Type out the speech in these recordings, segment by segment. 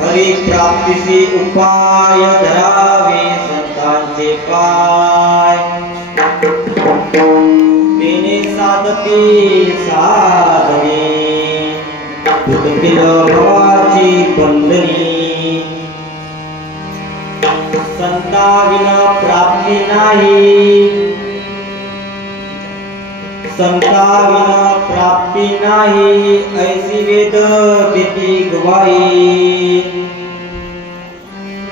हरि प्राप्तीसी उपाय धरावे संतांचे पाय तेने साधती साधने तुटतील भवाची बंधनी संताविना प्राप्ती नाही संताविना प्राप्ती नाही ऐसी वेद देती गवाई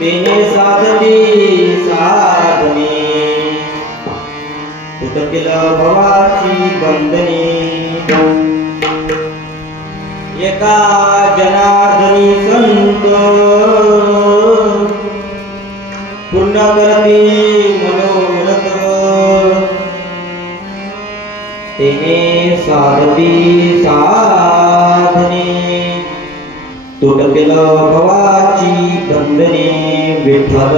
तेने साधली साधने तुटतील भवाची बंधने एका जनार्दनी संत पूर्ण करते मनोरथ तेने साधती साधने तुटतील भवाची बंधने विठ्ठल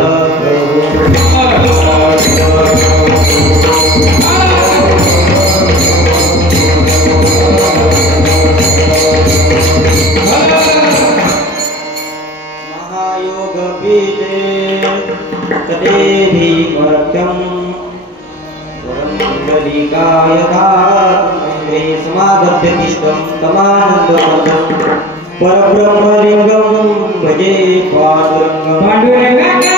महायोग पीते तदेहि मर्त्यं पुरंदरीकाय धात्रे समागत्यतिष्ठं तमानन्दमदं परब्रह्मलिंगं भजे पांडुरंगं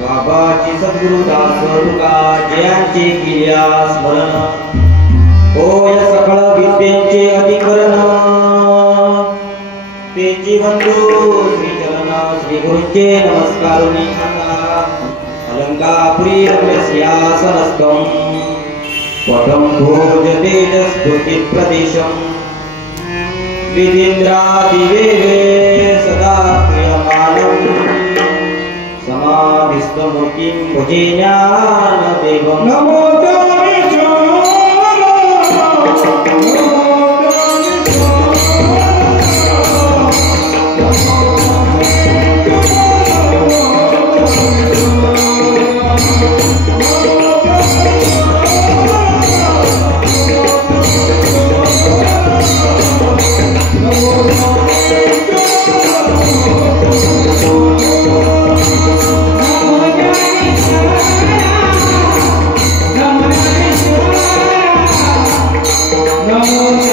बाबाची सद्गुरुदास तुका जयांचे किल्या स्मरण होय सकळ विद्येचे अधिकरण तेची बंधू श्री चरण श्री गुरुचे नमस्कारुनी आता अलंकापुरी रम्यस्यासनस्थं पटं भोजतेजस्तुति प्रदेशं विधीन्द्रादिवेवे सदा क्रियमाणं समाधिस्थमूर्तिं भजे ज्ञानदेवं नमो Namo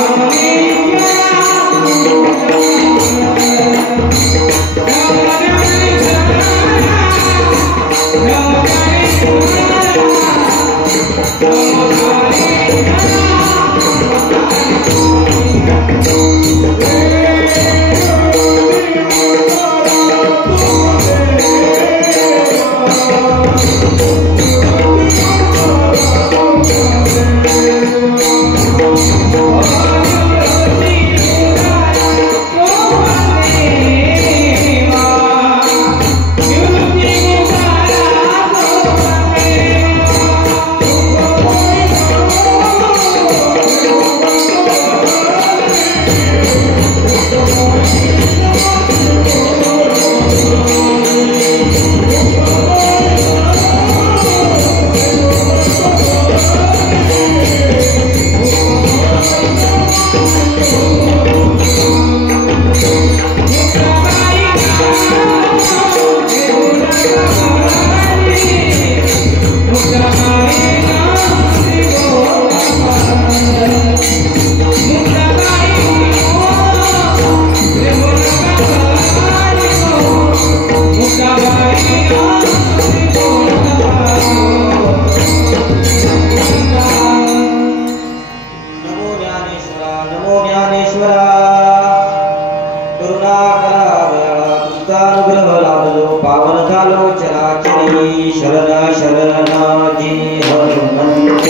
शरणाजी शरण शरणाजी हनुमंत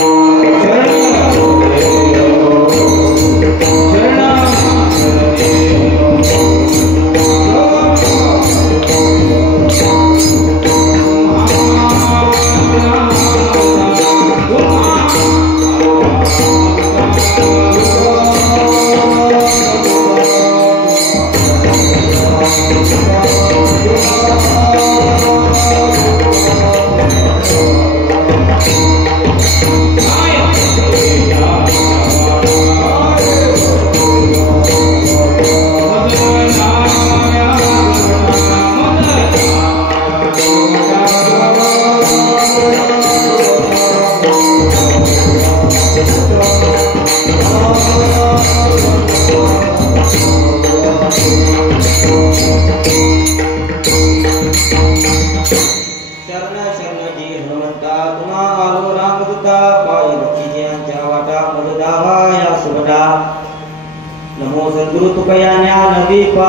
नमो सद्गुरु तुकया ज्ञानदीपा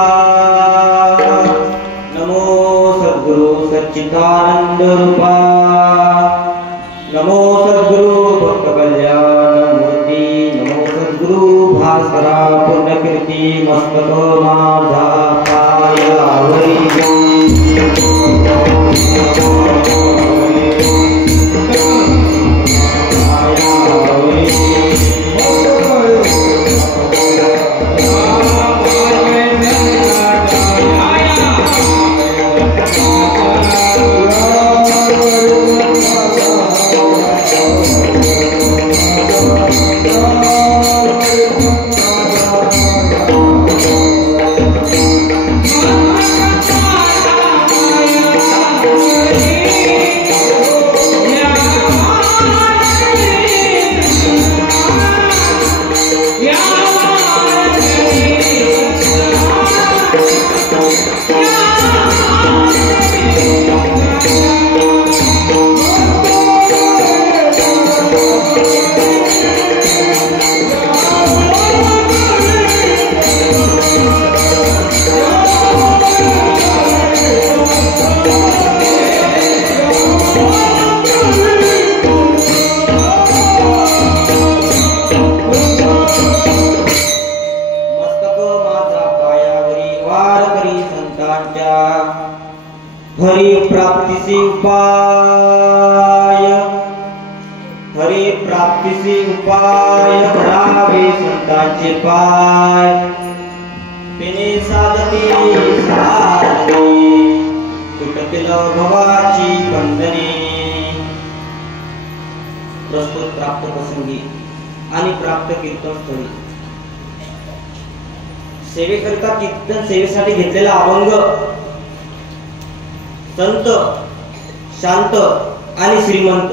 नमो सद्गुरु सच्चिदानंद रूपा नमो सद्गुरु भक्त कल्याण मूर्ती नमो सद्गुरु भास्करा पुण्यकीर्ती मस्तक माझा पायावरी हरि प्राप्ति उपाय करावे संतांचे पाय तिने साधती साधने तुटतील भवाची बंधने प्रस्तुत प्राप्त प्रसंगी आणि प्राप्त कीर्तन स्थळी सेवेकरिता कीर्तन सेवेसाठी घेतलेला अभंग संत शांत आणि श्रीमंत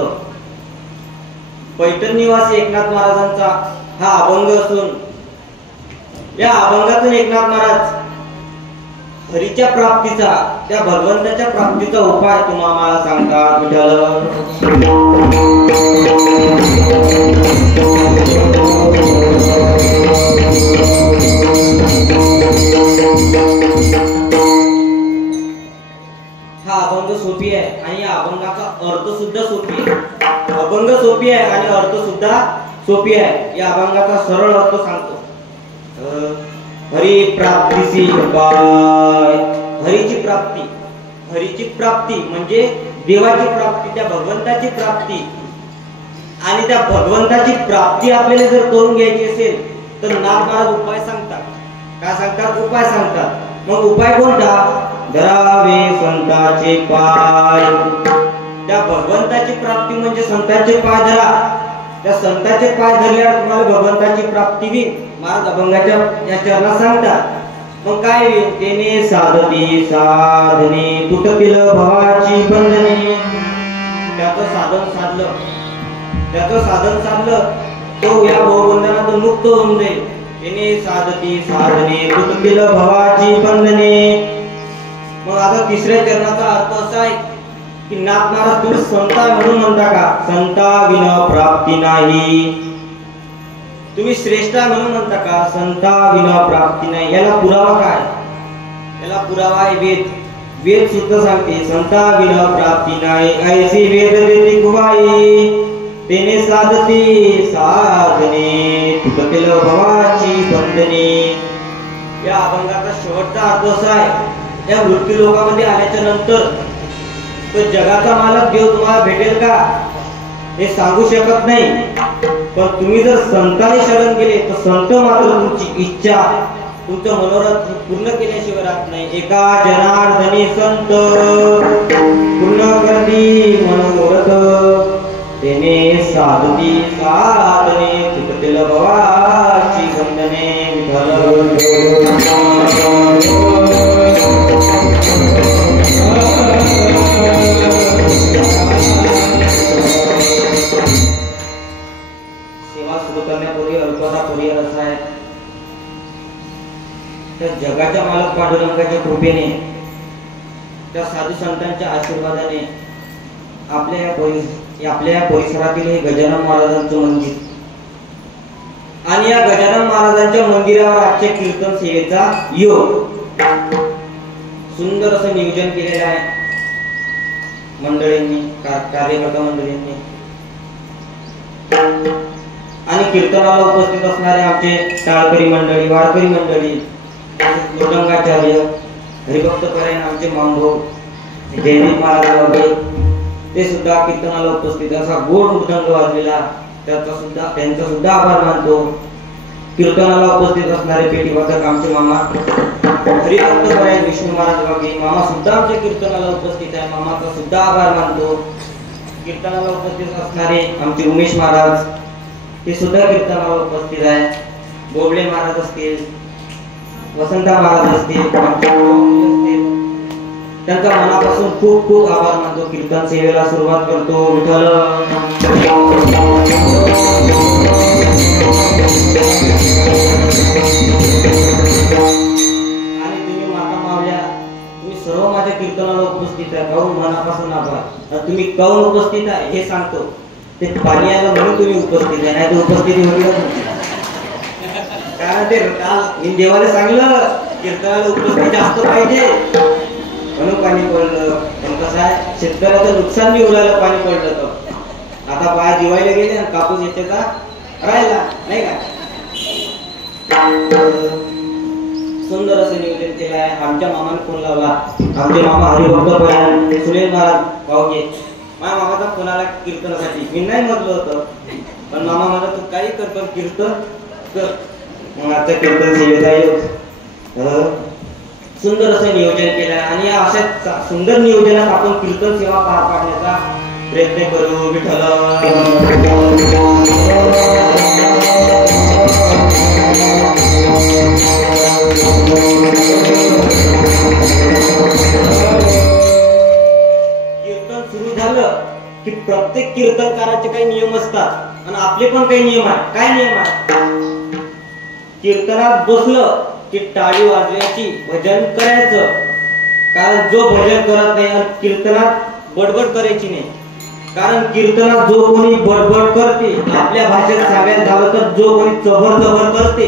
पैठण निवासी एकनाथ महाराजांचा हा अभंग असून या अभंगातून एकनाथ महाराज हरीच्या प्राप्तीचा त्या भगवंताच्या प्राप्तीचा उपाय तुम्हाला सांगतात. विठ्ठल हा अभंग सोपी आहे आणि या अभंगाचा अर्थ सुद्धा सोपी आहे. अभंग सोपी आहे आणि अर्थ सुद्धा सोपी आहे. या अभंगाचा सरळ अर्थ सांगतो. हरी प्राप्तीची उपाय हरीची प्राप्ती म्हणजे देवाची प्राप्ती, त्या भगवंताची प्राप्ती. आणि त्या भगवंताची प्राप्ती आपल्याला जर करून घ्यायची असेल तर नाथ महाराज उपाय सांगतात. काय सांगतात? उपाय सांगतात. मग उपाय कोणता? धरावे संतांचे पाय. त्या भगवंताची प्राप्ती म्हणजे संतांचे पाय धरा. त्या संतांचे पाय धरल्यावर तुम्हाला भगवंताची प्राप्ती होईल. महाराज अभंगाच्या या चरणात सांगतात. मग काय होईल? तेने साधती साधने तुटतील भवाची बंधने. त्याचं साधन साधलं तो या भवबंधनातून मुक्त होऊन जाईल. तेने साधती साधने तुटतील भवाची बंधने. मग आता तिसऱ्या चरणाचा अर्थ असा आहे की नाथ महाराज तुम्ही संत म्हणून म्हणता का? संता विन प्राप्ती नाही. तुम्ही श्रेष्ठ म्हणून म्हणता का? संता विन प्राप्ती नाही. याला पुरावा काय? याला पुरावा आहे वेद. वेद सुद्धा सांगते संता विना प्राप्ती नाही ऐसी वेद देती कुवाई तेने साधती साधने तुटतील भवाची बंधने। या अभंगाचा शेवटचा अर्थ असा आहे, या मृत्यू लोकामध्ये आल्याच्या नंतर तो जगाचा मालक देव तुम्हाला भेटेल का हे सांगू शकत नाही, पण तुम्ही जर संतांनी शरण गेले तर संत मात्र तुमची इच्छा तुमचं मनोरथ पूर्ण केल्याशिवाय राहत नाही। एका जनार्दनी संत पूर्ण करती मनोरथ तेने साधती साधने तुटतील भवाची बंधने। सेवा सुरू करण्यापूर्वी अल्पता पर्याय असा आहे, त्या जगाच्या मालक पांडुरंगाच्या कृपेने त्या साधू संतांच्या आशीर्वादाने आपल्या परिसरातील हे गजानन महाराजांचं मंदिर आणि या गजानन महाराजांच्या मंदिरावर आजच्या कीर्तन सेवेचा योग सुंदर असं नियोजन केलेलं आहे मंडळींनी, कार्यकर्ता मंडळींनी। आणि कीर्तनाला उपस्थित असणारे आमचे टाळकरी मंडळी, वारकरी मंडळी, मृदंगाचार्य, हरिभक्त परायण आमचे मामभाऊ जयदीप महाराज वगैरे ते सुद्धा कीर्तनाला उपस्थित, असा गोड मृदंग वाजलेला त्यांचा सुद्धा आभार मानतो। कीर्तनाला उपस्थित असणारे पेटीवादक आमचे मामा हरिभक्त परायण विष्णू महाराज वगैरे मामा सुद्धा आमच्या कीर्तनाला उपस्थित आहे, मामाचा सुद्धा आभार मानतो। कीर्तनाला उपस्थित असणारे आमचे उमेश महाराज ते सुद्धा कीर्तनाला उपस्थित आहे, बोबडे महाराज असतील, वसंता महाराज असतील, त्यांचा मनापासून खूप खूप आभार मानतो। कीर्तन सेवेला सुरुवात करतो। विठ्ठल आणि तुम्ही माता मावल्या, तुम्ही सर्व माझ्या कीर्तनाला उपस्थित आहे, काहून मनापासून आभार। तुम्ही काहून उपस्थित आहे हे सांगतो, ते पाणी आलं म्हणून तुम्ही उपस्थित आहे, नाही तर उपस्थिती होती कारण ते काल देवाला सांगलं कीर्तनाला उपस्थित जास्त पाहिजे म्हणून पाणी पडलं। पण कसं आहे, शेतकऱ्याचं नुकसान बी उडालं पाणी पडलं तर। आता बाया दिवाळीला गेले आणि कापूस याच्याचा राहिला नाही का। सुंदर असं नियोजन केलं आहे। आमच्या मामाने फोन लावला, आमचे मामा हरिभक्त परायण सुनील महाराज पावगे, माझ्या मामाचा फोन आला कीर्तनासाठी। मी नाही म्हटलं होतं, पण मामा मला तू काही कर पण कीर्तन कर। मग आता कीर्तन सेवेचा योग सुंदर असं नियोजन केलं आणि या अशा सुंदर नियोजनात आपण कीर्तन सेवा पार पाडण्याचा प्रयत्न करू। विठ्ठल कीर्तन सुरू झालं की प्रत्येक कीर्तनकाराचे काही नियम असतात आणि आपले पण काही नियम आहेत। काय नियम आहे? कीर्तनात बसलं की टाळी वाजवायची, भजन करायचं, कारण जो भजन करत नाही कीर्तनात बडबड करायची नाही, कारण कीर्तनात जो कोणी बडबड करते, आपल्या भाषेत सांगायला झालं तर जो कोणी चबर चबर करते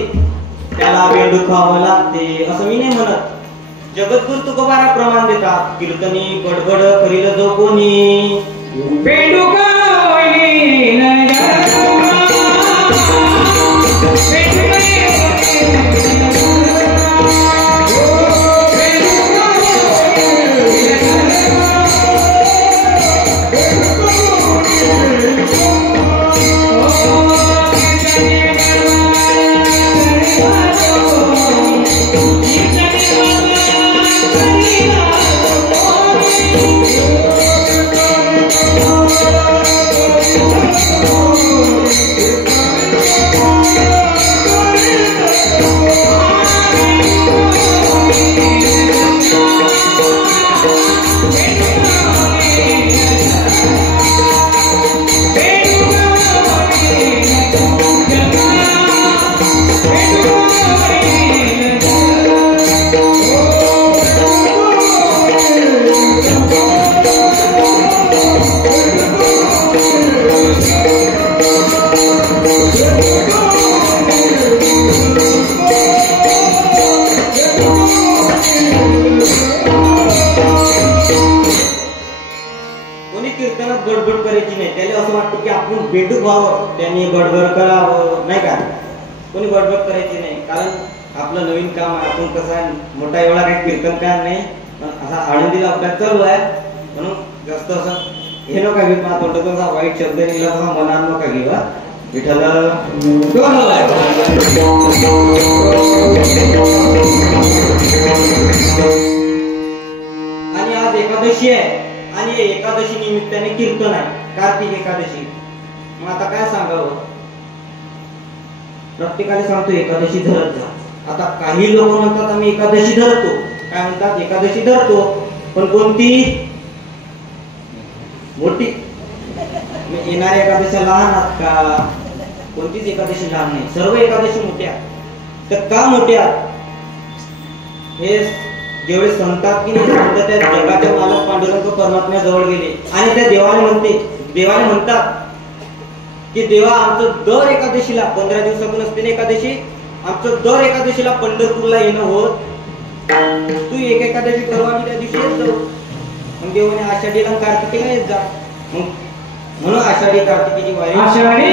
त्याला बेंडू खावं लागते असं मी नाही म्हणत। जगद्गुरु तुकोबारा प्रमाण देतात, कीर्तनी बडबड करील जो कोणी बेंडू Oh अजिबात गडबड करायची नाही. त्याला असं वाटतं की आपण बेडूक व्हावं, त्यांनी गडबड करावं, नाही का? कोणी गडबड करायची नाही, कारण आपलं नवीन काम आहे. आपण कसं आहे, मोठा एवढा काही कीर्तनकार नाही, असा आनंदीचा अभ्यास चालू आहे, म्हणून जास्त असं हे नका घेऊ. मला तोंडातून असा वाईट शब्द निघाला तसा मनात नका घेऊ. विठ्ठल आणि आज एकादशी आहे, आणि एकादशी निमित्ताने कीर्तन आहे, कार्तिक एकादशी. मग आता काय सांगावं, प्रत्येकाला सांगतो एकादशी धरत जा. आता काही लोक म्हणतात आम्ही एकादशी धरतो, काय म्हणतात, एकादशी धरतो, पण कोणती मोठी? येणाऱ्या एकादशी लहान आहात का? कोणतीच एकादशी लहान नाही, सर्व एकादशी मोठ्या. तर का मोठ्या? हे जेवढे संतात की नाही, संत त्या जगाच्या मालक पांडुरंग परमात्म्या जवळ गेले आणि त्या देवाने म्हणतात की देवा, आमचं दर एकादशीला 15 दिवसातून असते ना एकादशी, आमचं दर एकादशीला पंढरपूरला येणं होत, तू एक एकादशी ठरवा, आम्ही त्या दिवशी येत जाऊ. मग देवाने आषाढीला कार्तिकीला येत जा. म्हणून आषाढी कार्तिकीची वारी. आषाढी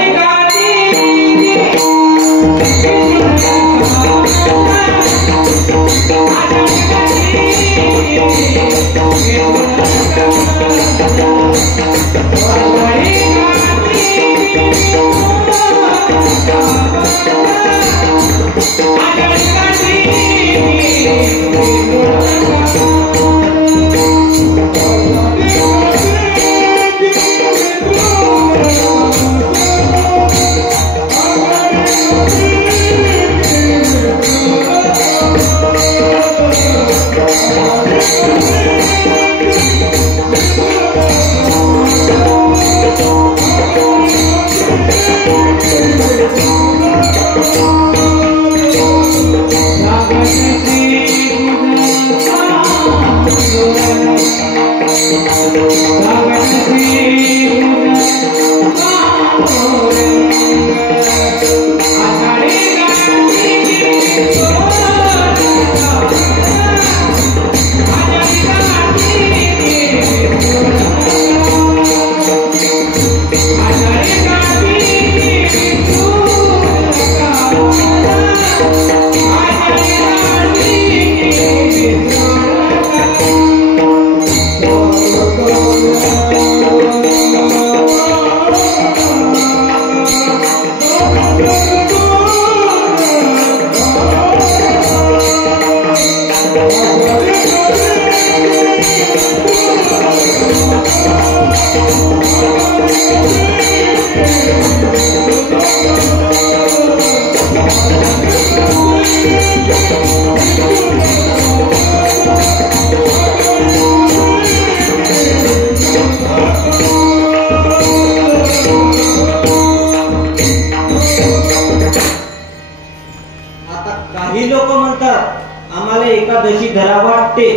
एकादशी धरा वाटते,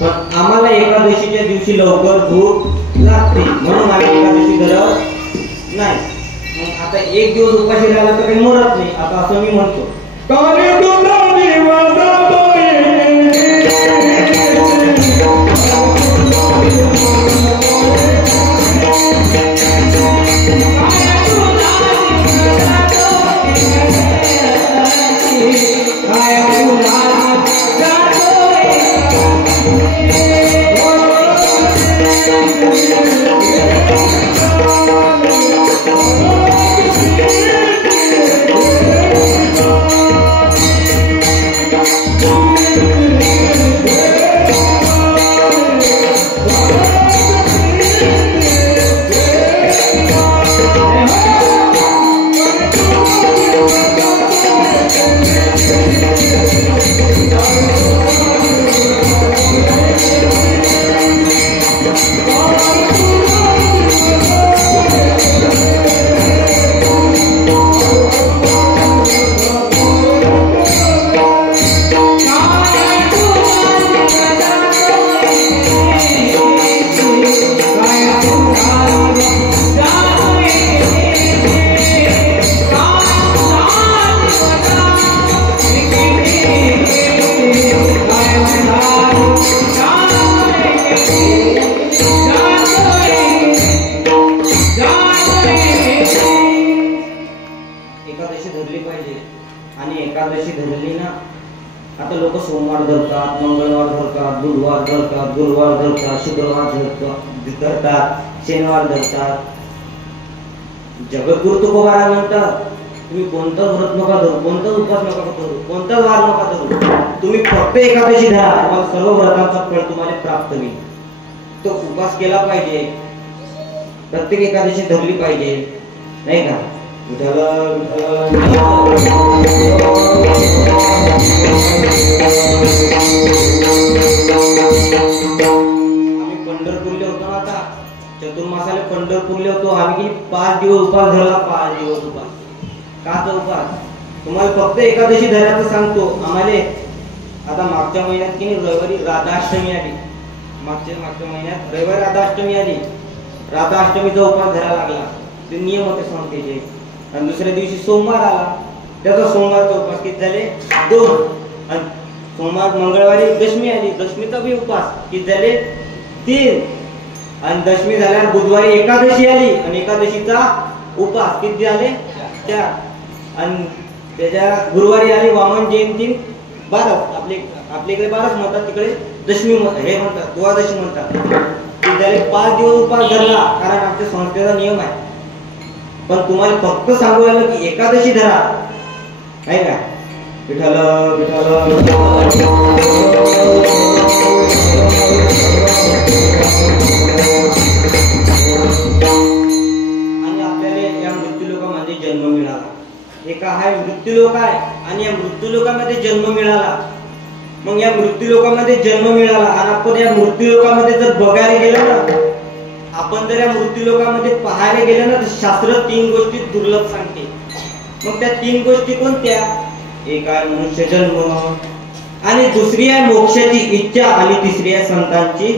पण आम्हाला एकादशीच्या दिवशी लवकर भूक लागते, म्हणून आम्ही एकादशी धरत नाही. मग आता एक दिवस उपाशी राहिला तर काही मरत नाही, आता असं मी म्हणतो. आणि एकादशी धरली ना, आता लोक सोमवार धरतात, मंगळवार धरतात, बुधवार धरतात, गुरुवार धरतात, शुक्रवार धरतात, शनिवार धरतात. जगद्गुरु तुकोबाराय म्हणतात तुम्ही कोणताच व्रत नका धरू, कोणताच उपास नका करू, कोणताच वार नका धरू, तुम्ही फक्त एकादशी धरा, तुम्हाला सर्व व्रतांचा फळ तुम्हाला प्राप्त होईल. तो उपास केला पाहिजे, प्रत्येक एकादशी धरली पाहिजे, नाही का? विठ्ठल आम्ही पंढरपूरले होतो ना, आता चतुर्मासाले पंढरपूरले होतो आम्ही की 5 दिवस उपास धरला. 5 दिवस उपास. काचा उपास? तुम्हाला फक्त एकादशी धरायचं सांगतो. आम्हाला आता मागच्या महिन्यात की रविवारी राधाष्टमी आली, मागच्या महिन्यात रविवारी राधाष्टमी आली. राधाष्टमीचा उपास धरायला लागला, ते नियम होते संस्थेचे. आणि दुसऱ्या दिवशी सोमवार आला, त्याचा सोमवारचा उपास किती झाले? 2. आणि सोमवार मंगळवारी दशमी आली, दशमीचा बी उपास किती झाले? 3. आणि दशमी झाल्यावर बुधवारी एकादशी आली आणि एकादशीचा उपास किती झाले? 4. आणि त्याच्या गुरुवारी आली वामन जयंती 12. आपल्याकडे 12 म्हणतात, तिकडे दशमी हे म्हणतात, द्वादशी म्हणतात. झाले 5 दिवस उपास धरला, कारण आमच्या संस्थेचा नियम आहे. पण तुम्हाला फक्त सांगू लागलं की एकादशी धरा, आहे का? विठ्ठल विठ्ठल आणि आपल्याला या मृत्यूलोकामध्ये जन्म मिळाला. एक आहे मृत्यूलोक आहे आणि या मृत्यूलोकामध्ये जन्म मिळाला. मग या मृत्यूलोकामध्ये जन्म मिळाला आणि आपण या मृत्यूलोकामध्ये जर बघायला गेलं ना, आपण जर या मृत्यूलोकामध्ये पाहायला गेलं ना, तर शास्त्र 3 गोष्टी दुर्लभ सांगते. मग त्या 3 गोष्टी कोणत्या? एक आहे मनुष्य जन्म, आणि दुसरी आहे मोक्षाची इच्छा, आणि तिसरी आहे संतांची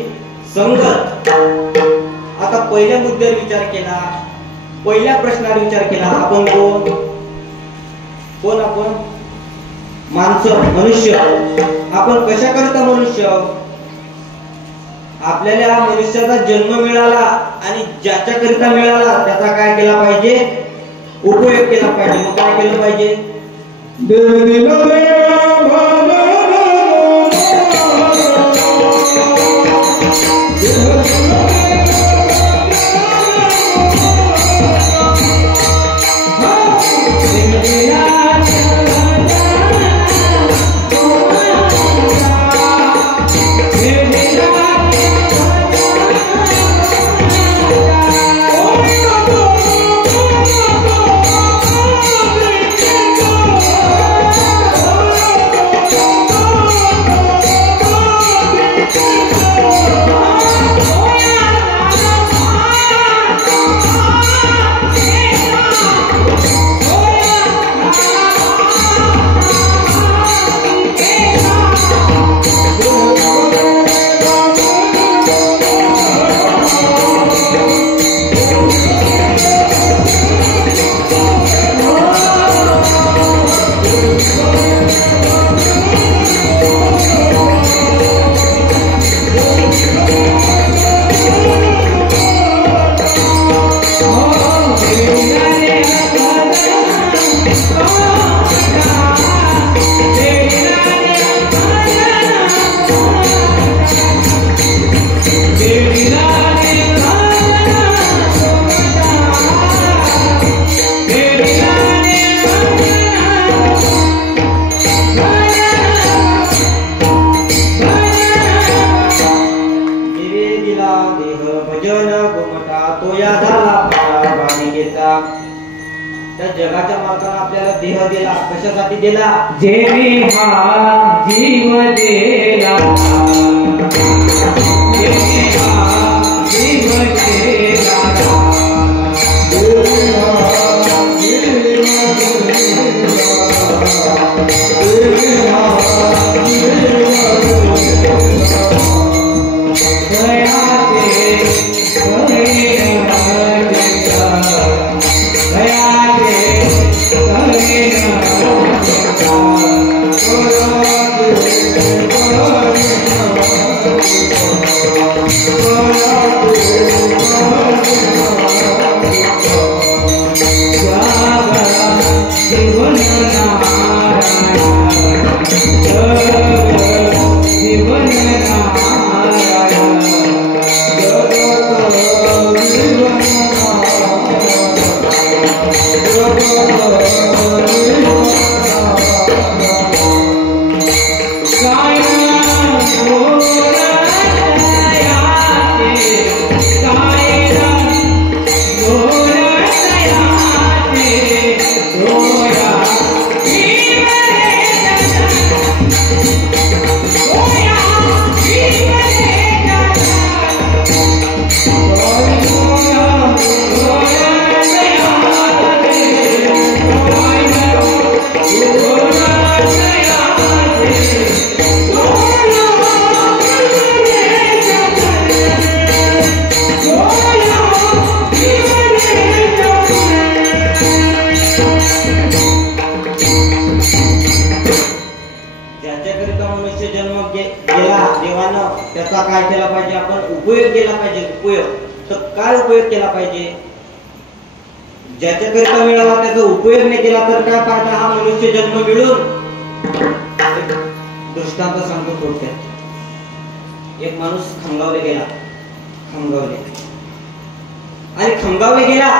संगत. आता पहिल्या मुद्द्यावर विचार केला, पहिल्या प्रश्नावर विचार केला, आपण कोण आपण? माणसं, मनुष्य. आपण कशा करता मनुष्य? आपल्याला मनुष्याचा जन्म मिळाला आणि ज्याच्याकरिता मिळाला त्याचा काय केला पाहिजे? उपयोग केला पाहिजे. मग काय केलं पाहिजे? जगाच्या मालकाने आपल्याला देह दिला, कशासाठी दिला? जेणे हा जीव दिला, जेणे हा जीव दिला, Oh, काय केला पाहिजे आपण उपयोग केला पाहिजे. उपयोग तर काय उपयोग केला पाहिजे? ज्याच्याकरिता मिळाला त्याचा उपयोग नाही केला तर काय फायदा? हा मनुष्य जन्म मिळून दृष्टांत सांगतो थोडक्यात. एक माणूस खंगावले गेला, खंगावले आणि खंगावले गेला,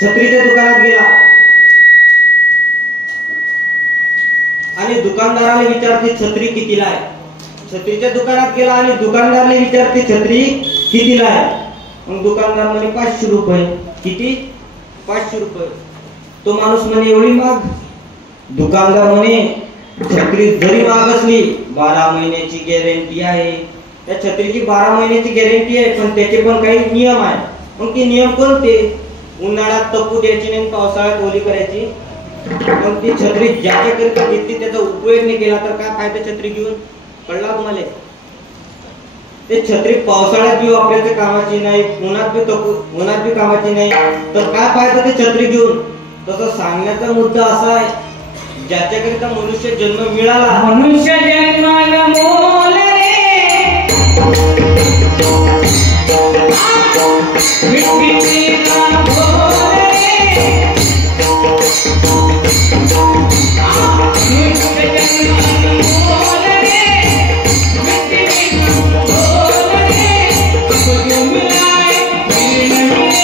छत्रीच्या दुकानात गेला आणि दुकानदाराला विचारते छत्री कितीला आहे. छत्रीच्या दुकानात गेला आणि दुकानदाराला विचारते छत्री कितीला आहे. मग दुकानदार म्हणे 500 रुपये. किती? 500 रुपये. तो माणूस म्हणे एवढी महाग? दुकानदार म्हणे छत्री जरी महाग असली 12 महिन्याची गॅरंटी आहे. त्या छत्रीची 12 महिन्याची गॅरंटी आहे, पण त्याचे पण काही नियम आहे. मग ते नियम कोणते? उन्हाळ्यात तपू द्यायची नाही, पावसाळ्यात ओली करायची. मग ती छत्री ज्याच्याकरिता घेतली त्याचा उपयोग नाही केला तर काय फायदा छत्री घेऊन? कळला तुम्हाला? ते छत्री पावसाळ्यात बी वापरायची कामाची नाही, उन्हात बी कामाची नाही, तर काय फायदा ते छत्री घेऊन? तसं सांगण्याचा मुद्दा असा आहे, ज्याच्याकरिता मनुष्य जन्म मिळाला, मनुष्य जन्माला मोल रे मिठीला भोल रे. मनुष्य जन्माला मोल रे मिठीला भोल रे. तुझे मिलाए मिलने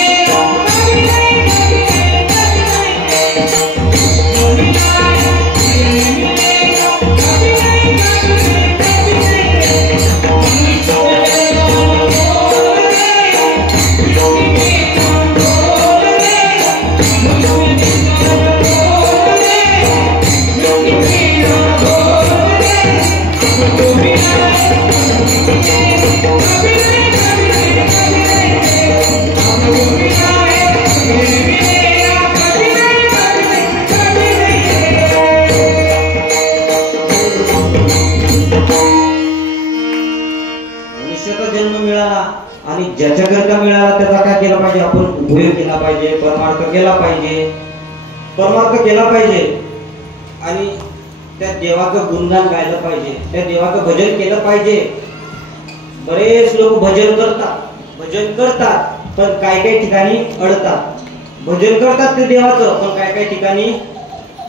जन्म मिळाला आणि ज्याच्याकरिता मिळाला त्याचा काय केला पाहिजे? आपण उपयोग केला पाहिजे, परमार्थ केला पाहिजे, परमार्थ केला पाहिजे आणि त्या देवाचं गुणगान गायलं पाहिजे, त्या देवाचं भजन केलं पाहिजे. बरेच लोक भजन करतात पण काही काही ठिकाणी अडतात. भजन करतात ते देवाचं पण काही काही ठिकाणी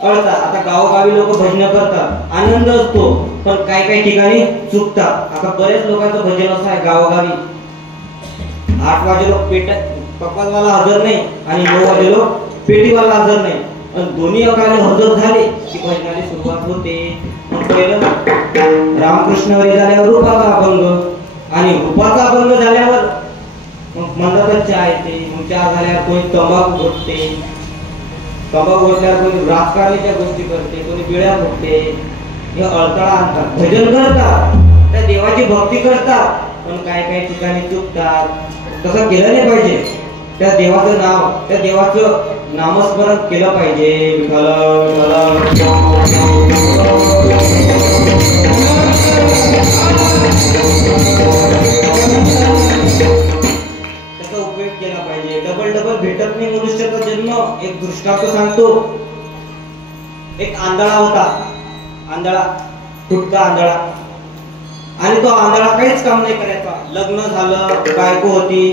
अडतात. आता गावोगावी लोक भजन करतात, आनंद असतो, पण काही काही ठिकाणी चुकतात. आता बरेच लोकांचं भजन असं आहे गावोगावी 8 वाजे लोक कपालवाला हजर नाही आणि 9 वाजे लोक पेटीवाला हजर नाही. दोन्ही अकाले हजर झाले की भजनाला सुरुवात होते. मग पहिलं रामकृष्ण हरी झाल्यावर रूपाचा अभंग आणि रूपाचा अभंग झाल्यावर मग मंडपात चहा येते. मग चहा झाल्यावर कोणी तंबाखू घोटते, तंबाखू घोटल्यावर कोणी राजकारणाच्या गोष्टी करते, कोणी बिळ्या घोटते. हे अडथळा आणतात. भजन करतात, त्या देवाची भक्ती करतात, पण काही काही ठिकाणी चुकतात. तसं केलं नाही पाहिजे. त्या देवाचं नाव, त्या देवाचं नामस्मरण केलं पाहिजे. विठ्ठल त्याचा उपयोग केला पाहिजे. डबल भेटत नाही मनुष्याचा जन्म. एक दृष्टांत सांगतो. एक आंधळा होता, आंधळा, तुटका आंधळा, आणि तो आंधळा काहीच काम नाही करायचा. लग्न झालं, बायको होती,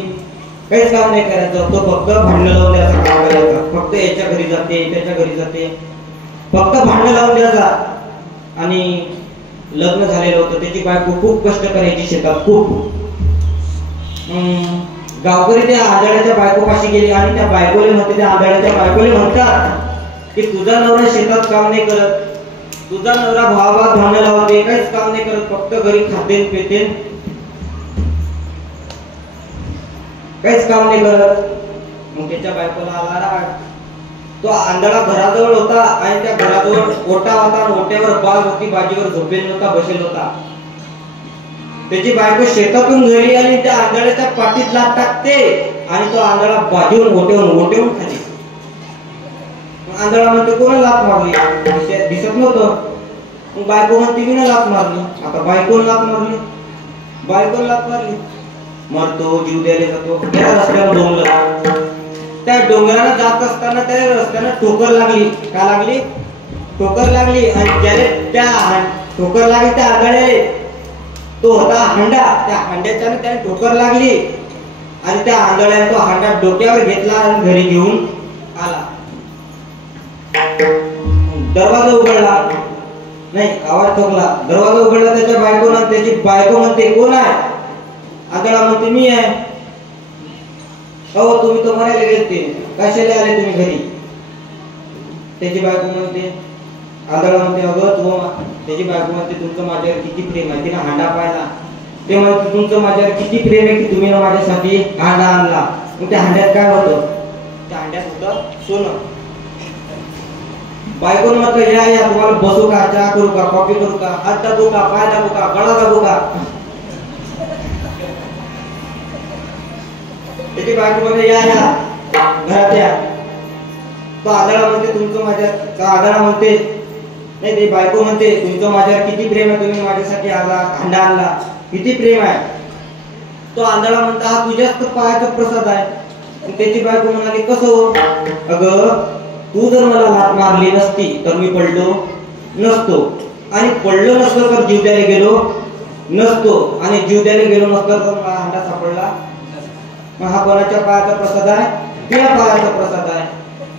काहीच काम नाही करायचं. तो फक्त भांडण लावून द्यायचा काम करायचा. फक्त याच्या घरी जाते, त्याच्या घरी जाते, फक्त भांडण लावून द्यायचा. आणि लग्न झालेलं होतं, त्याची बायको खूप कष्ट करायची शेतात, खूप. गावकरी त्या आंधळ्याच्या बायकोपाशी गेली आणि त्या बायकोले म्हणते, त्या आंधळ्याच्या बायकोले म्हणतात की तुझा नवरा शेतात काम नाही करत, तुझा नवरा भावाभावात भांडण लावते, काहीच काम नाही करत, फक्त घरी खाते पिते, काहीच काम नाही करत. मग त्याच्या बायकोला आला राग. तो आंधळा घराजवळ होता आणि त्या घराजवळ ओटा होता, ओट्यावर बाग होती, बाजीवर झोपेल होता, बसेल होता. त्याची बायको शेतातून घरी आली, त्या आंधळ्याच्या पाठीत लाथ टाकते आणि तो आंधळा बाजीवर ओट्यावून खाली. आंधळा म्हणते कोणा लाथ मारली? दिसत नव्हतं. मग बायको म्हणते मी ना लाथ मारली. आता बायकोला लाथ मारली, मरतो, जीव द्यायला जातो. त्या रस्त्यावर डोंगर, त्या डोंगराला जात असताना त्या रस्त्यानं ठोकर लागली. का लागली? ठोकर लागली. आणि ज्याने त्या ठोकर लागली त्या आंधळ्याने, तो होता हांडा. त्या हांड्याच्याने त्याने ठोकर लागली आणि त्या आंधळ्याने तो हांडा डोक्यावर घेतला आणि घरी घेऊन आला. दरवाजा उघडला नाही, आवाज ठोकला. दरवाजा उघडला त्याच्या बायकोनं. त्याची बायको म्हणते कोण आहे? आंधळा म्हणते मी आहे. हो तुम्ही तो म्हणायला गेलते, कशाला आले तुम्ही घरी? त्याची बायको म्हणते, आंधळा म्हणते अगं तू. त्याची बायको म्हणते तुमचं माझ्यावर किती प्रेम आहे. तिने हांडा पाहिला. ते म्हणते तुमचं माझ्यावर किती प्रेम आहे की तुम्ही ना माझ्यासाठी हांडा आणला. मग त्या हांड्यात काय होतं? त्या हांड्यात होतं सोनं. बायकोनं म्हटलं या तुम्हाला बसू का, चहा करू का, कॉफी करू का, हात दाबू का, पाय दाबू का, गळा दाबू का? त्याची बायको म्हणते या घरात या. तो आंधळा म्हणते तुमचं माझ्या, आंधळा म्हणते नाही, ते बायको म्हणते तुमचं माझ्यावर किती प्रेम आहे, तुम्ही माझ्यासाठी हांडा आणला, किती प्रेम आहे. तो आंधळा म्हणता हा तुझ्याच पायाचा प्रसाद आहे. त्याची बायको म्हणाली कसं हो? अगं तू जर मला लाथ मारली नसती तर मी पडलो नसतो, आणि पडलो नसतो तर जीव द्यायला गेलो नसतो, आणि जीव द्यायला गेलो नसतो तर मला हांडा सापडला. मग हा कोणाच्या पायाचा प्रसाद आहे? तुझ्या पायाचा प्रसाद आहे.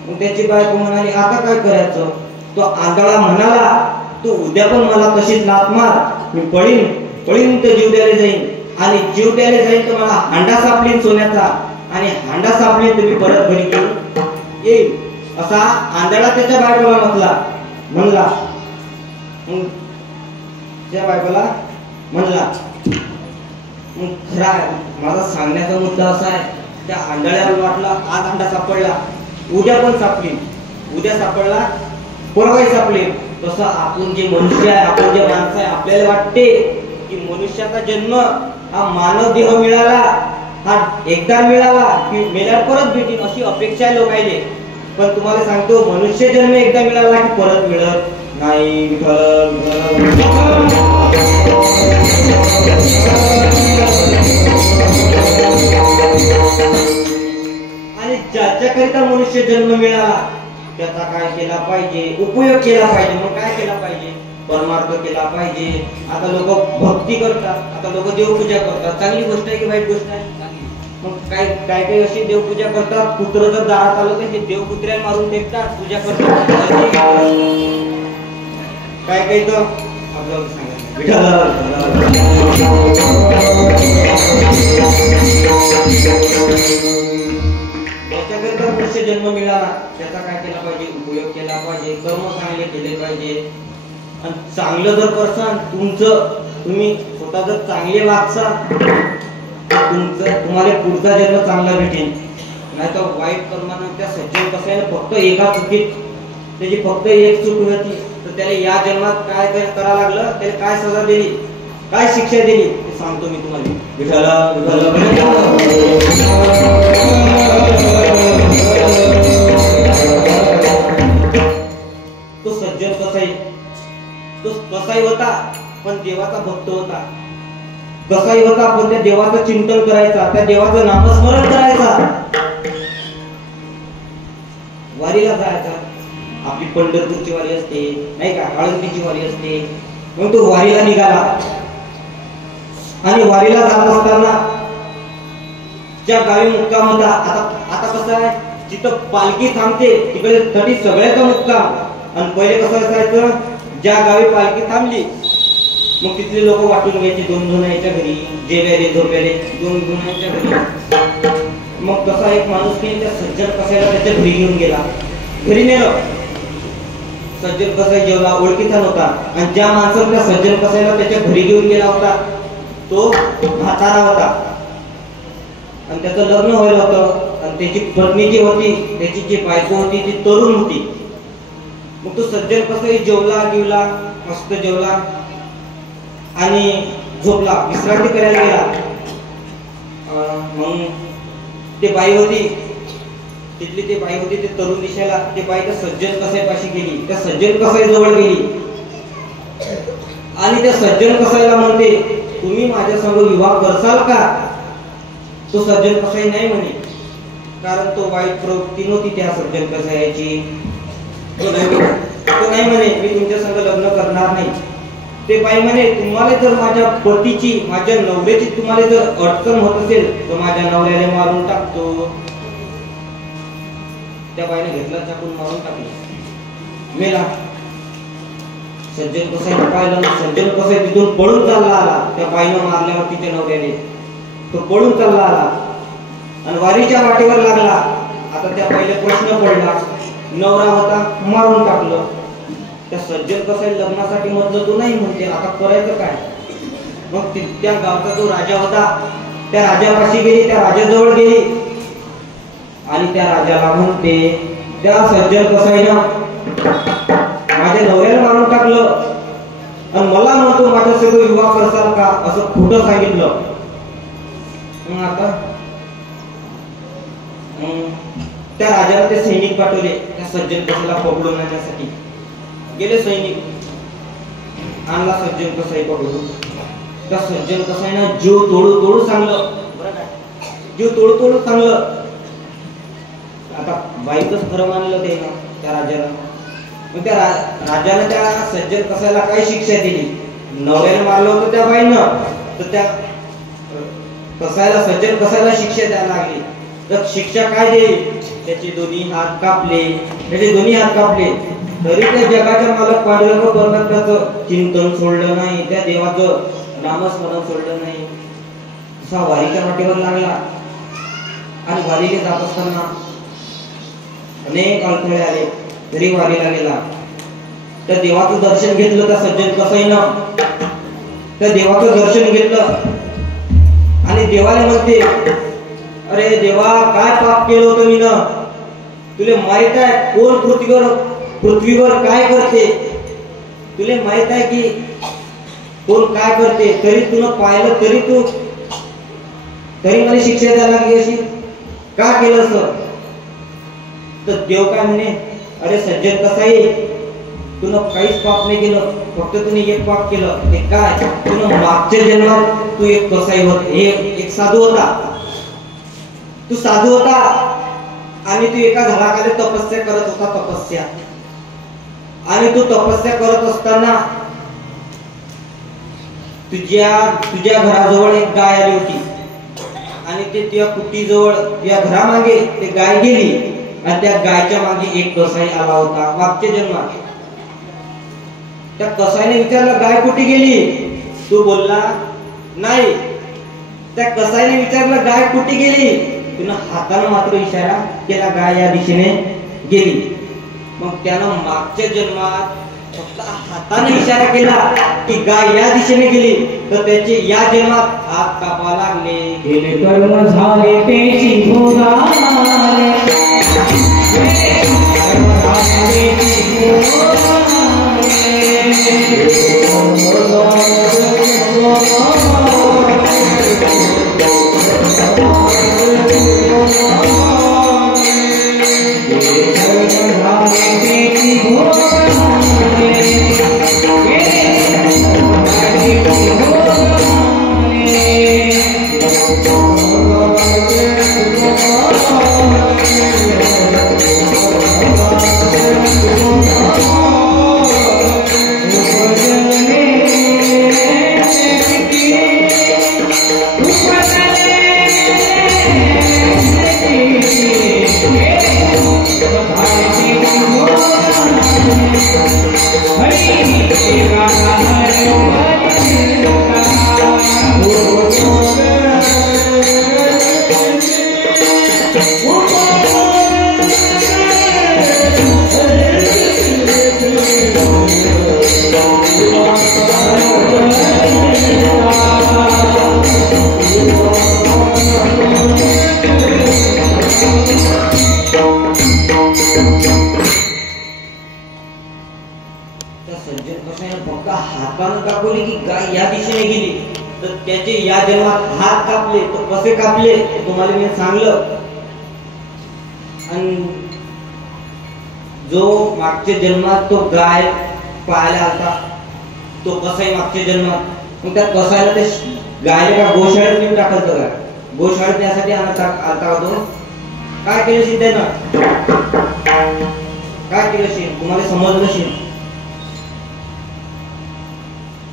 मग त्याची बायको म्हणाली आता काय करायचं? तो आंधळा म्हणाला तू उद्या पण मला तशीच लाथ मार, मी पळीन तर जीव द्यायला जाईन, आणि जीव द्यायला जाईन तर मला हांडा सापडीन सोन्याचा, आणि हांडा सापडीन तर मी परत घरी घेऊन येईल. असा आंधळा त्याच्या बायकोला म्हणला. त्या बायकोला म्हणला. खरा माझा सांगण्याचा मुद्दा असा आहे, त्या आंधळ्याला वाटला आज हांडा सापडला, उद्या पण सापडीन, उद्या सापडला परवाही सापडेल. तसं आपण जे मनुष्य आहे, आपण जे माणसं आहे, आपल्याला वाटते की मनुष्याचा जन्म हा मानव देह मिळाला, हा एकदा मिळाला की मेल्यावर परत भेटेल अशी अपेक्षा आहे लोकांची. पण तुम्हाला सांगतो मनुष्य जन्म एकदा मिळाला की परत मिळत नाही. आणि ज्याच्याकरिता मनुष्य जन्म मिळाला त्याचा काय केला पाहिजे? उपयोग केला पाहिजे. मग काय केला पाहिजे? परमार्थ केला पाहिजे. आता लोक भक्ती करतात, आता लोक देवपूजा करतात. चांगली गोष्ट आहे की वाईट गोष्ट आहे? मग काय अशी देवपूजा करतात, कुत्र जर दारात आलं तर हे देवकुत्र्या मारून फेकतात, पूजा करतात. काय तर आपल्याला त्याच्याकरिता मनुष्य जन्म मिळाला, त्याचा काय केला पाहिजे? उपयोग केला पाहिजे, कर्म चांगले केले पाहिजे. आणि चांगलं जर करसान, तुम्ही स्वतः जर चांगले वागसाल तुम्हाला पुढचा जन्म चांगला भेटेल. नाही तर वाईट कर्मानं त्या सज्जन कसायला फक्त एका चुकीत त्याची फक्त एक चूक होती तर त्याला या जन्मात काय करावं लागलं, त्याला काय सजा दिली, काय शिक्षा दिली ते सांगतो मी तुम्हाला. तो सज्जन कसाई होता पण देवाचा भक्त होता. कसाई होता पण त्या देवाचं चिंतन करायचा, त्या देवाचं नामस्मरण करायचा, वारीला जायचा. आपली पंढरपूरची वारी असते नाही का, आळंदीची वारी असते. मग तो वारीला निघाला आणि वारीला जात असताना ज्या गावी मुक्काम होता, आता कसं आहे जिथं पालखी थांबते तिकडे तरी सगळ्याचा मुक्काम. आणि पहिले कसं असायचं, ज्या गावी पालखी थांबली मग तिथले लोक वाटून घ्यायचे, दोन याच्या घरी जेव्याले झोप्याले, दोन याच्या घरी. मग तसा एक माणूस त्या सज्जन कसायला त्याच्या घरी घेऊन गेला, घरी नेलं. सज्जन कसाई जेवला, ओळखीचा नव्हता. आणि ज्या माणसाला त्या सज्जन कसायला त्याच्या घरी घेऊन गेला होता तो म्हातारा होता आणि त्याचं लग्न व्हायला होतं. आणि त्याची पत्नी जी होती, त्याची जी बायको होती ती तरुण होती. मग तो सज्जन कसाई जेवला मस्त जेवला आणि झोपला, विश्रांती करायला गेला. मग ते बाई होती, तिथली ती बाई होती, ते तरुण दिसायला, ते बाई त्या सज्जन कसाईपाशी गेली, त्या सज्जन कसाई जवळ गेली आणि त्या सज्जन कसाईला म्हणते तुम्ही माझ्या संग विवाह करसाल का? तो सज्जन कसाई नाही म्हणे, कारण तो वाईट प्रवृत्ती नव्हती त्या सज्जन कसाईची. तो नाही म्हणे मी तुमच्या संग लग्न करणार नाही. ते बाई म्हणे तुम्हाला जर माझ्या पतीची माझ्या नवऱ्याची तुम्हाला जर अडचण होत असेल तर माझ्या नवऱ्याला मारून टाकतो. त्या बाईने घेतला चाकून मारून टाकलं, मेला. सज्जन कसाईने पाहिलं, सज्जन कसाई तिथून पळून चालला आला. त्या बाईनं मारल्यावर तिच्या नवऱ्याने तो पळून चालला आला आणि वारीच्या वाटेवर लागला. आता त्या पहिले प्रश्न पडला, नवरा होता मारून टाकलं, त्या सज्जन कसाई लग्नासाठी म्हटलं तो नाही म्हणते, आता करायचं काय? मग त्या गावचा जो राजा होता त्या राजापाशी गेली, त्या राजाजवळ गेली आणि त्या राजाला म्हणते, त्या सज्जन कसाईनं माझ्या नवऱ्याला मारून टाकलं आणि मला म्हणतो माझ्यासोबत विवाह करसाल का, असं खोटं सांगितलं. मग आता त्या राजाला ते सैनिक पाठवले त्या सज्जन कसाईला पकडण्यासाठी. गेले सैनिक, आणला सज्जन कसाई पकडून. त्या सज्जन कसाईनं जीव तोडू तोडू सांगलं, जीव तोडू तोडू सांगलं. आता बाईचंच खरं मानलं ते ना त्या राजाला. मग त्या राजाने त्या सज्जन कसाईला काय शिक्षा दिली? नवऱ्याने मारलं होतं त्या बाईनं, तर त्या कसाईला सज्जन कसाईला शिक्षा द्यायला लागली. तर शिक्षा काय दिली? त्याचे दोन्ही हात कापले, त्याचे दोन्ही हात कापले. तरी त्या जगाच्या मालक पांडुरंग परमेश्वराचं चिंतन सोडलं नाही, त्या देवाचं नामस्मरण सोडलं नाही. असा वारीच्या वाटेवर लागला आणि वारीला जात असताना अनेक अडथळे आले, तरी वारीला गेला. त्या देवाचं दर्शन घेतलं त्या सज्जन कसाईनं, त्या देवाचं दर्शन घेतलं आणि देवाला म्हणते, अरे देवा काय पाप केलं होतं मी ना, तुला माहित आहे कोण पृथ्वीवर काय करते, तुला माहित आहे की कोण काय करते, तरी तुला पाहिलं तरी मला शिक्षा द्यायला लागली अशी का केलं असं? तर देव काय म्हणे, अरे सज्जन कसाई तुला काहीच पाप नाही केलं, फक्त तुम्ही एक पाप केलं. ते काय? तुला मागच्या जन्मात तू एक कसाई होता, एक साधू होता. तू साधू होता आणि तू एका झाडाखाली तपस्या करत होता, तपस्या. आणि तू तपस्या करत असताना तुझ्या घराजवळ एक गाय आली होती आणि ते तुझ्या कुटीजवळ तुझ्या घरामागे ते गाय गेली आणि त्या गायच्या मागे एक कसाई आला होता मागच्या जन्मात. त्या कसाईने विचारलं गाय कुठे गेली? तू बोलला नाही. त्या कसाईने विचारलं गाय कुठे गेली? तुला हाताने मात्र इशारा केला, गाय या दिशेने गेली. मग त्यानं मागच्या जन्मात फक्त हाताने इशारा केला की गाय या दिशेने गेली, तर त्याचे या जन्मात हात कापा लागले. गेले कर्म झाले त्याची भोगाले, कर्म झाले त्याची या जन्मात हात कापले, तर कसे कापले तुम्हाला मी सांगलं. आणि जो मागच्या जन्मात तो गाय पाहायला आलता, तो कसाई मागच्या जन्मात, मग त्या कसायला ते गायला गोशाळेत नेऊन टाकलं का? गोशाळेत त्यासाठी आलता होतो. काय केलं शिन त्यानं? काय केलं शिन? तुम्हाला समजलं शिन?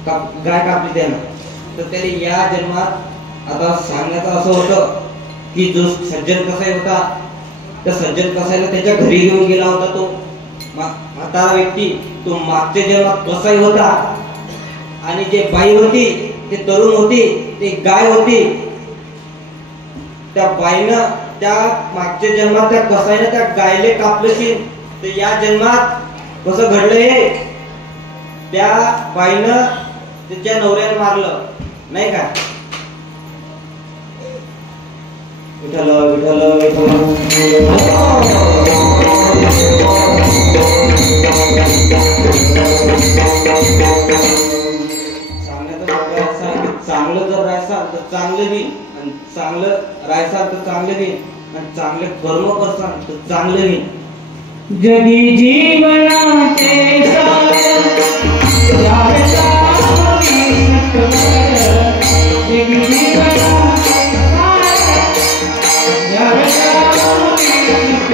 गाय कापली त्यानं, तर त्याला या जन्मात आता सांगण्याचं असं होतं की जो सज्जन कसाई होता, त्या सज्जन कसाईला त्याच्या घरी घेऊन गेला होता तो म्हातारा व्यक्ती, तो मागच्या जन्मात कसाई होता. आणि जे बाई होती ते तरुण होती, ते गाय होती. त्या बाईनं त्या मागच्या जन्मात त्या कसाईनं त्या गायले कापलं. तर या जन्मात कसं घडलं हे, त्या बाईनं त्याच्या नवऱ्याला मारलं नाही का. विठ्ठल विठ्ठल विठ्ठल चांगलं जर राहायचं तर चांगलं बी, आणि चांगलं राहायचं तर चांगलं बी, आणि चांगले कर्म करसान तर चांगलं बी. जगी जीवनाचे सार यावे सावरी सत्वर, जगी जीवनाचे सार यावे सावरी सत्वर,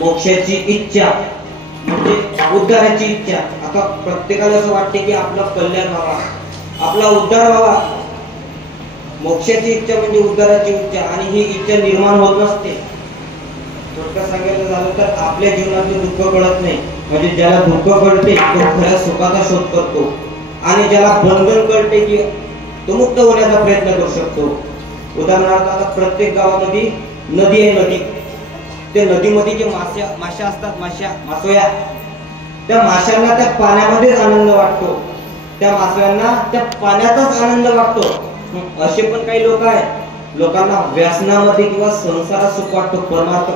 मोक्षाची इच्छा म्हणजे उद्धाराची इच्छा. आता प्रत्येकाला असं वाटते की आपलं कल्याण व्हावा, आपला उद्धार व्हावा. मोक्षाची इच्छा म्हणजे उद्धाराची इच्छा, आणि ही इच्छा निर्माण होत नसते. थोडक्यात सांगायचं झालं तर आपल्या जीवनातलं दुःख कळत नाही. म्हणजे ज्याला दुःख कळते तो खऱ्या सुखाचा शोध करतो, आणि ज्याला बंधन कळते की तो मुक्त होण्याचा प्रयत्न करू शकतो. उदाहरणार्थ आता प्रत्येक गावामध्ये नदी आहे. नदी, त्या नदीमध्ये जे माश्या असतात, मासोया, त्या माशांना त्या पाण्यामध्येच आनंद वाटतो, त्या मासोयांना त्या पाण्यातच आनंद वाटतो. असे पण काही लोक आहेत, लोकांना व्यसनामध्ये किंवा संसारात सुख वाटतो, परमार्थ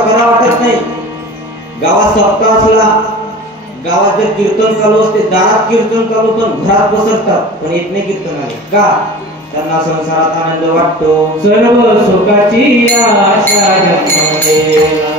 करा वाटत नाही. गावात सप्ताह असला, गावात जर कीर्तन चालू असते, दारात कीर्तन चालू, पण घरात बसतात, पण येत नाही कीर्तनाला. का? त्यांना संसारात आनंद वाटतो. सर्व सुखाची आशा जन्मलेला,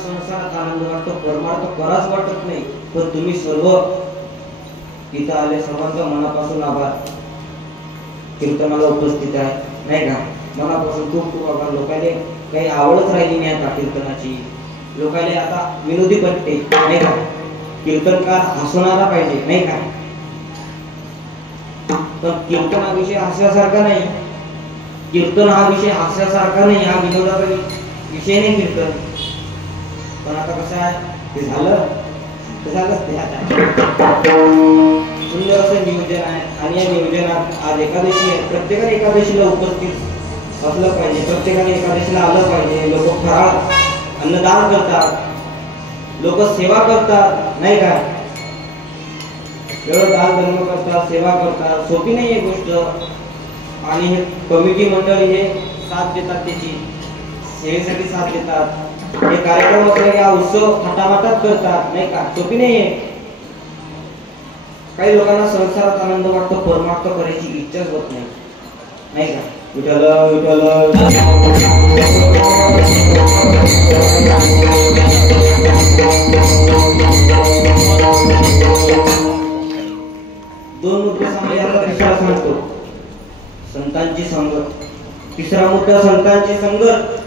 संसारात आनंद वाटतो, परमार्थ कराच वाटत नाही, पण तुम्ही सर्व इथं आले सर्वांचा मनापासून आभार. कीर्तनाला उपस्थित आहे नाही का, मनापासून खूप खूप आभार. लोकांनी काही आवडच राहिली नाही आता कीर्तनाची, लोकांनी आता विनोदी वाटते नाही का, कीर्तनकार हसवणारा पाहिजे नाही का. पण कीर्तन हा विषय हसण्यासारखा नाही, कीर्तन हा विषय हसण्यासारखा नाही, हा विनोदाचा विषय नाही कीर्तन. पण आता कसं आहे ते झालं ते झालंच ते आता सुंदर असं नियोजन आहे. आणि या नियोजनात आज एकादशी आहे, प्रत्येकाने एकादशीला उपस्थित असलं पाहिजे, प्रत्येकाने एकादशीला आलं पाहिजे. लोक फराळ अन्नदान करतात, लोक सेवा करतात नाही का, एवढं दान धर्म करतात, सेवा करतात, सोपी नाही आहे गोष्ट. आणि हे कमिटी मंडळी हे साथ देतात, त्याची सेवेसाठी साथ देतात. हे कार्यक्रम वगैरे हा उत्सव थाटामाटात करतात नाही का, सोपी नाहीये. काही लोकांना संसारात आनंद वाटतो, परमार्थ करायची इच्छाच होत नाही नाही का. विठ्ठल विठ्ठल दोन मुद्दे सांगले, तिसरा सांगतो संतांची संगत. तिसरा मुद्दा संतांची संगत.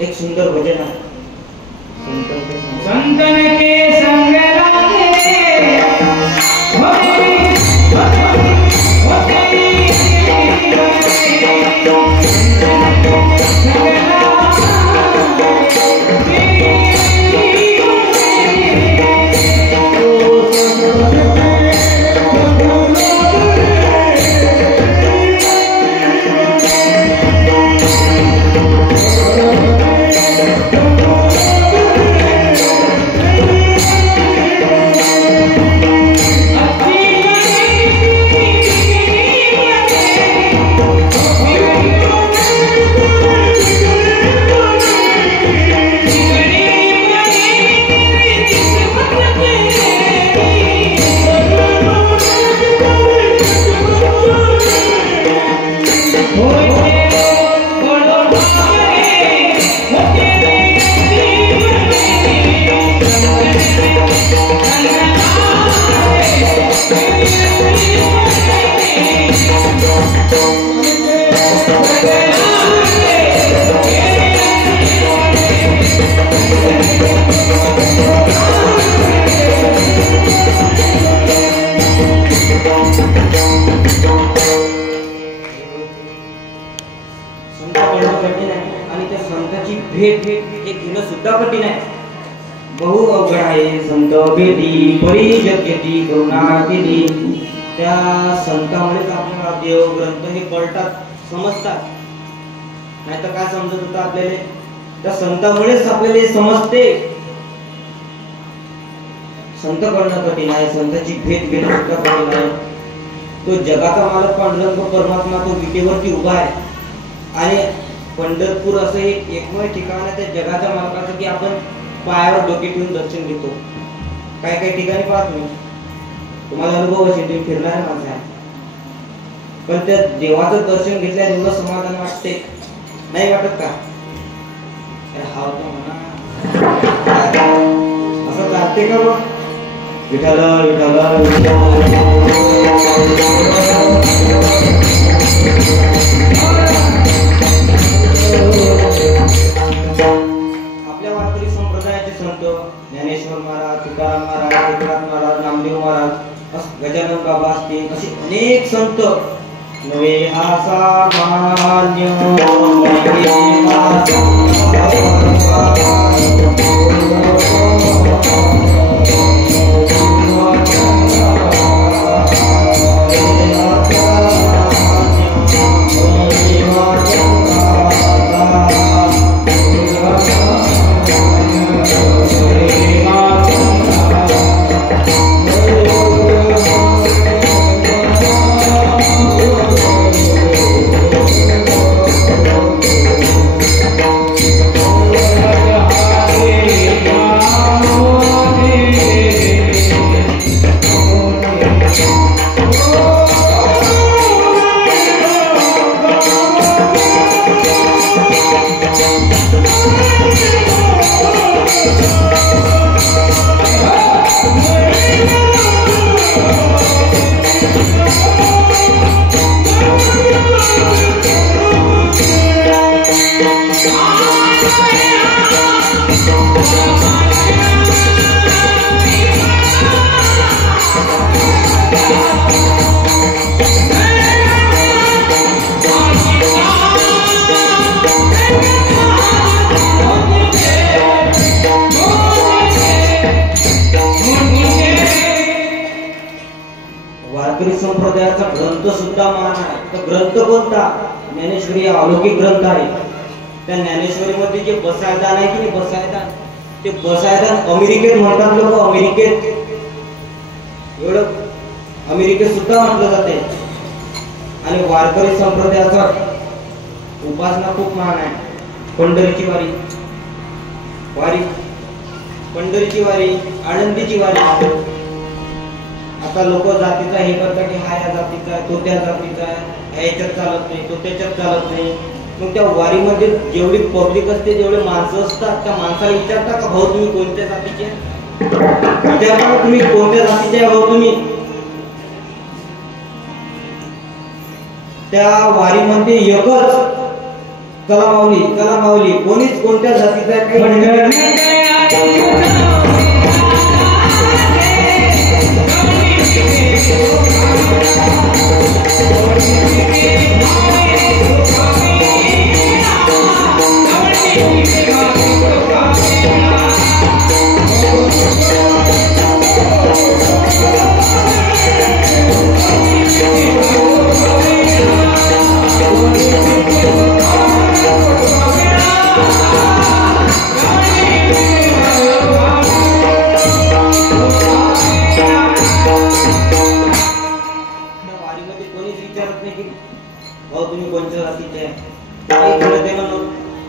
एक सुंदर भजन आहे, संतन के संग लागे भेट हे घेणं सुद्धा कठीण आहे, बहु अवघड आहे. संत भेटी परिजन घेती करुणा केली, त्या संतामुळेच आपल्याला देव ग्रंथ हे कळतात, समजतात. नाहीतर काय समजत होतं आपल्याला, त्या संतामुळेच आपल्याला समजते. संत कळणं कठीण आहे, संताची भेट घेणं सुद्धा कठीण आहे. तो जगाचा मालक पांडुरंग परमात्मा तो विटेवरती उभा आहे. आणि पंढरपूर असं एक एकमेव ठिकाण आहे त्या जगाच्या मालकाचं की आपण पायावर डोके ठेवून दर्शन घेतो. काही काही ठिकाणी पाहत मी, तुम्हाला अनुभव असेल, तुम्ही फिरणारे माणसं आहे, पण त्या देवाचं दर्शन घेतल्यावर एवढं समाधान वाटते नाही वाटत का. हा होतो म्हणा असं चालते का मग. विठ्ठल विठ्ठल आपल्या वारकरी संप्रदायाचे संत ज्ञानेश्वर महाराज, तुकाराम महाराज, एकनाथ महाराज, नामदेव महाराज, गजानन बाबा असतील, असे अनेक संत नवे हा सामान्य वारकरी संप्रदायाचा ग्रंथ सुद्धा महान आहे. तो ग्रंथ कोणता? ज्ञानेश्वरी हा अलौकिक ग्रंथ आहे. त्या ज्ञानेश्वरीमध्ये जे बसायदान आहे की नाही, बसायदान, ते बसायदान अमेरिकेत म्हणतात लोक. अमेरिकेत एवढं अमेरिकेत सुद्धा म्हटलं जाते. आणि वारकरी संप्रदायाचा उपासना खूप महान आहे. पंढरीची वारी, पंढरीची वारी, आनंदीची वारी. आता लोक जातीचा हे करतात की हा या जातीचा आहे, तो त्या जातीचा आहे, याच्यात चालत नाही, तो त्याच्यात चालत नाही. मग त्या वारीमध्ये जेवढी पब्लिक असते, जेवढे माणसं असतात, त्या माणसाला विचारता का भाऊ तुम्ही कोणत्या जातीचे? विचारता तुम्ही कोणत्या जातीचे भाऊ तुम्ही? त्या वारीमध्ये एकच चला माऊली कोणीच कोणत्या जातीचा आहे काही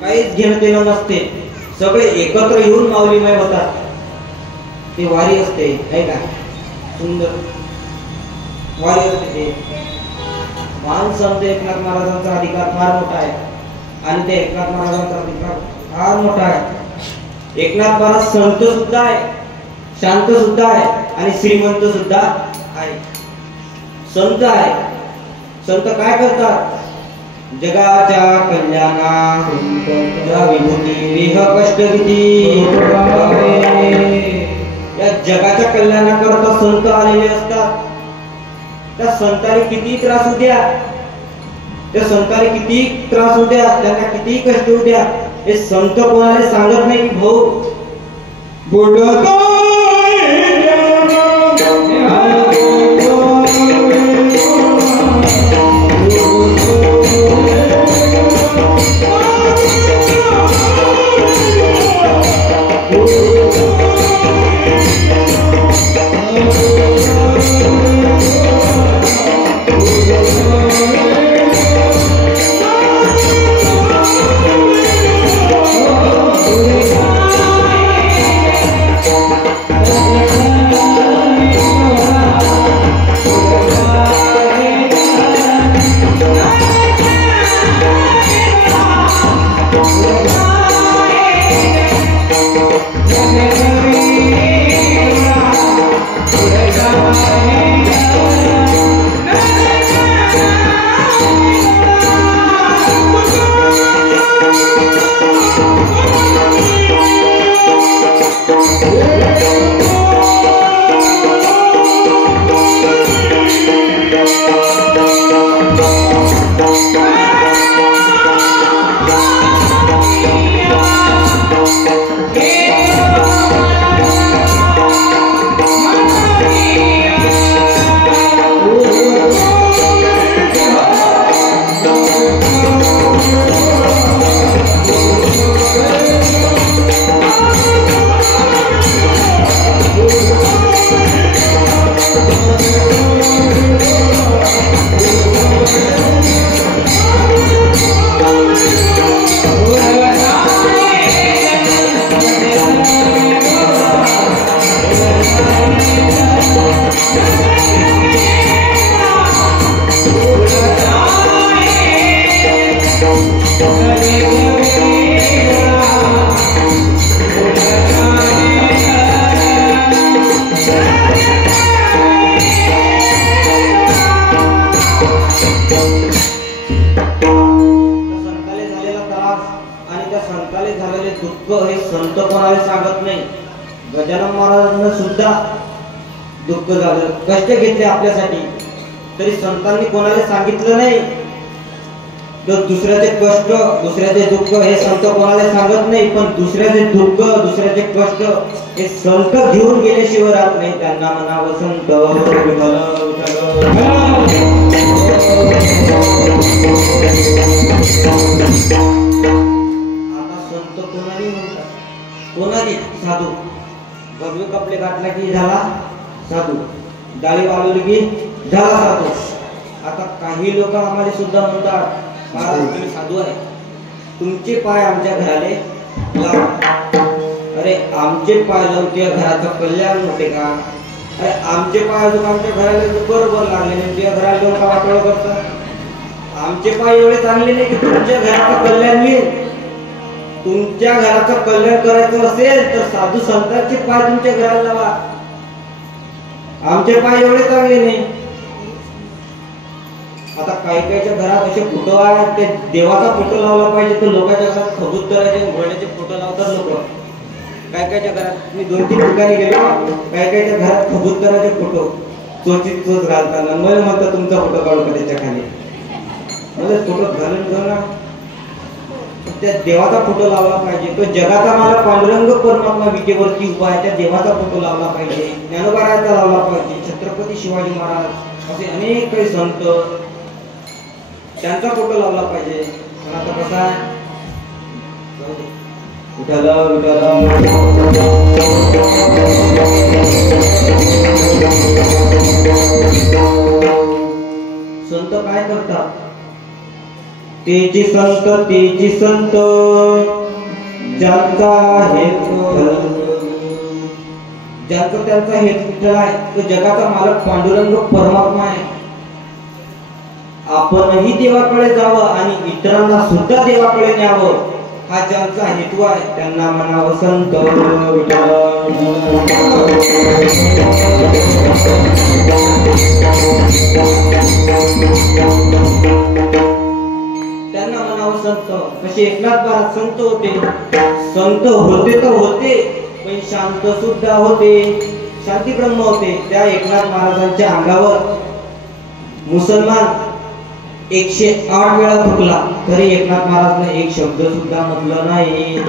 काहीच घेणं देणं नसते. सगळे एकत्र येऊन माऊलीमय होतात. ती वारी असते, आहे का? सुंदर वारी असते. ते महान संत एकनाथ महाराजांचा अधिकार फार मोठा आहे. आणि ते एकनाथ महाराजांचा अधिकार फार मोठा आहे. एकनाथ महाराज संत सुद्धा आहे, शांत सुद्धा आहे आणि श्रीमंत सुद्धा आहे. संत आहे. संत काय करतात? जगाच्या कल्याणाहून विभूती विह कष्ट भीती. या जगाच्या कल्याणाकरता संत आलेले असतात. त्या संतांनी किती त्रास होऊ द्या, त्या संतांनी किती त्रास होऊ द्या, त्यांना किती कष्ट होऊ द्या, हे संत कोणाला सांगत नाही की भाऊ बोलतो दुःख हे संत कोणाला सांगत नाही. गजानन महाराजांना सुद्धा दुःख झालं, कष्ट घेतले आपल्यासाठी, तरी संतांनी कोणाला सांगितलं नाही. तर दुसऱ्याचे कष्ट, दुसऱ्याचे दुःख हे संत कोणाला सांगत नाही. पण दुसऱ्याचे दुःख, दुसऱ्याचे कष्ट हे संत घेऊन गेल्याशिवाय राहत नाही. त्यांना म्हणावं संत आता संत कोणाला म्हणतात? कोणाला? साधू. भगवे कपडे घातला की झाला साधू, दाढी वाढवली की झाला साधू. आता काही लोक आम्हाला सुद्धा म्हणतात, महाराज तुम्ही साधू आहे, तुमचे पाय आमच्या घराले लावा. अरे आमचे पाय लावून तुझ्या घराचं कल्याण होते का? अरे आमचे पाय अजून आमच्या घराला बरोबर लागले नाही, तुझ्या घराला लोक वाटोळ करतात. आमचे पाय एवढे चांगले नाही की तुमच्या घराचं कल्याण होईल. तुमच्या घराचं कल्याण करायचं असेल तर साधू संतांचे पाय तुमच्या घराला लावा. आमचे पाय एवढे चांगले नाही. आता काही काहीच्या घरात असे फोटो आहेत, ते देवाचा फोटो लावला पाहिजे तर लोकांच्या घरात कबूतराचे घोड्याचे फोटो लावतात लोक. काही काहीच्या घरात मी 2-3 ठिकाणी गेलो, काही काहीच्या घरात कबूतराचे फोटो चोचीत चोच घालताना मला म्हणतात तुमचा फोटो काढू का त्याच्या खाली. मला फोटो घालून घेऊ ना, त्या देवाचा फोटो लावला पाहिजे. तो जगाचा मला पांडुरंग परमात्मा विटेवरती उभा आहे, त्या देवाचा फोटो लावला पाहिजे. ज्ञानोबाराचा लावला पाहिजे. छत्रपती शिवाजी महाराज असे अनेक काही संत, त्यांचा फोटो लावला पाहिजे. पण आता कसा आहे, संत काय करतात? तेची संत ज्यांचा त्यांचा हेतू विठ्ठल आहे, तो जगाचा मालक पांडुरंग परमात्मा आहे. आपणही देवाकडे जावं आणि इतरांना सुद्धा देवाकडे न्यावं, हा ज्यांचा हेतू आहे त्यांना म्हणावं संत त्यांना म्हणावं संत. कसे एकनाथ महाराज संत होते. संत होते तर होते, पण शांत सुद्धा होते, शांती ब्रह्म होते. त्या एकनाथ महाराजांच्या अंगावर मुसलमान 108 वेळा थुकला तरी एकनाथ महाराजने एक शब्द सुद्धा म्हटलं नाही.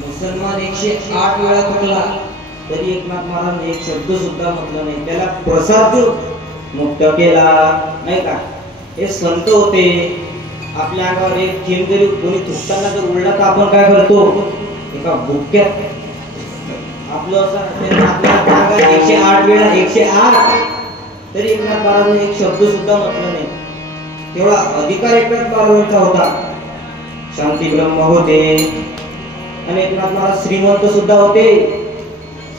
मुसलमान 108 वेळा थुकला तरी एकनाथ महाराज एक शब्द सुद्धा म्हटलं नाही. त्याला प्रसाद मुक्त केला नाही का. हे संत होते. आपल्या अंगावर एक थेंब जरी कोणी थुकताना जर उडला तर आपण काय करतो, एका बुक्क्यात आपलं असं आपल्या अंगात 108 वेळा 108 तरी एकनाथ महाराजांनी एक शब्द सुद्धा म्हटलं नाही. तेवढा अधिकार एकनाथ महाराजांचा होता. शांती ब्रह्म होते आणि एकनाथ महाराज श्रीमंत सुद्धा होते,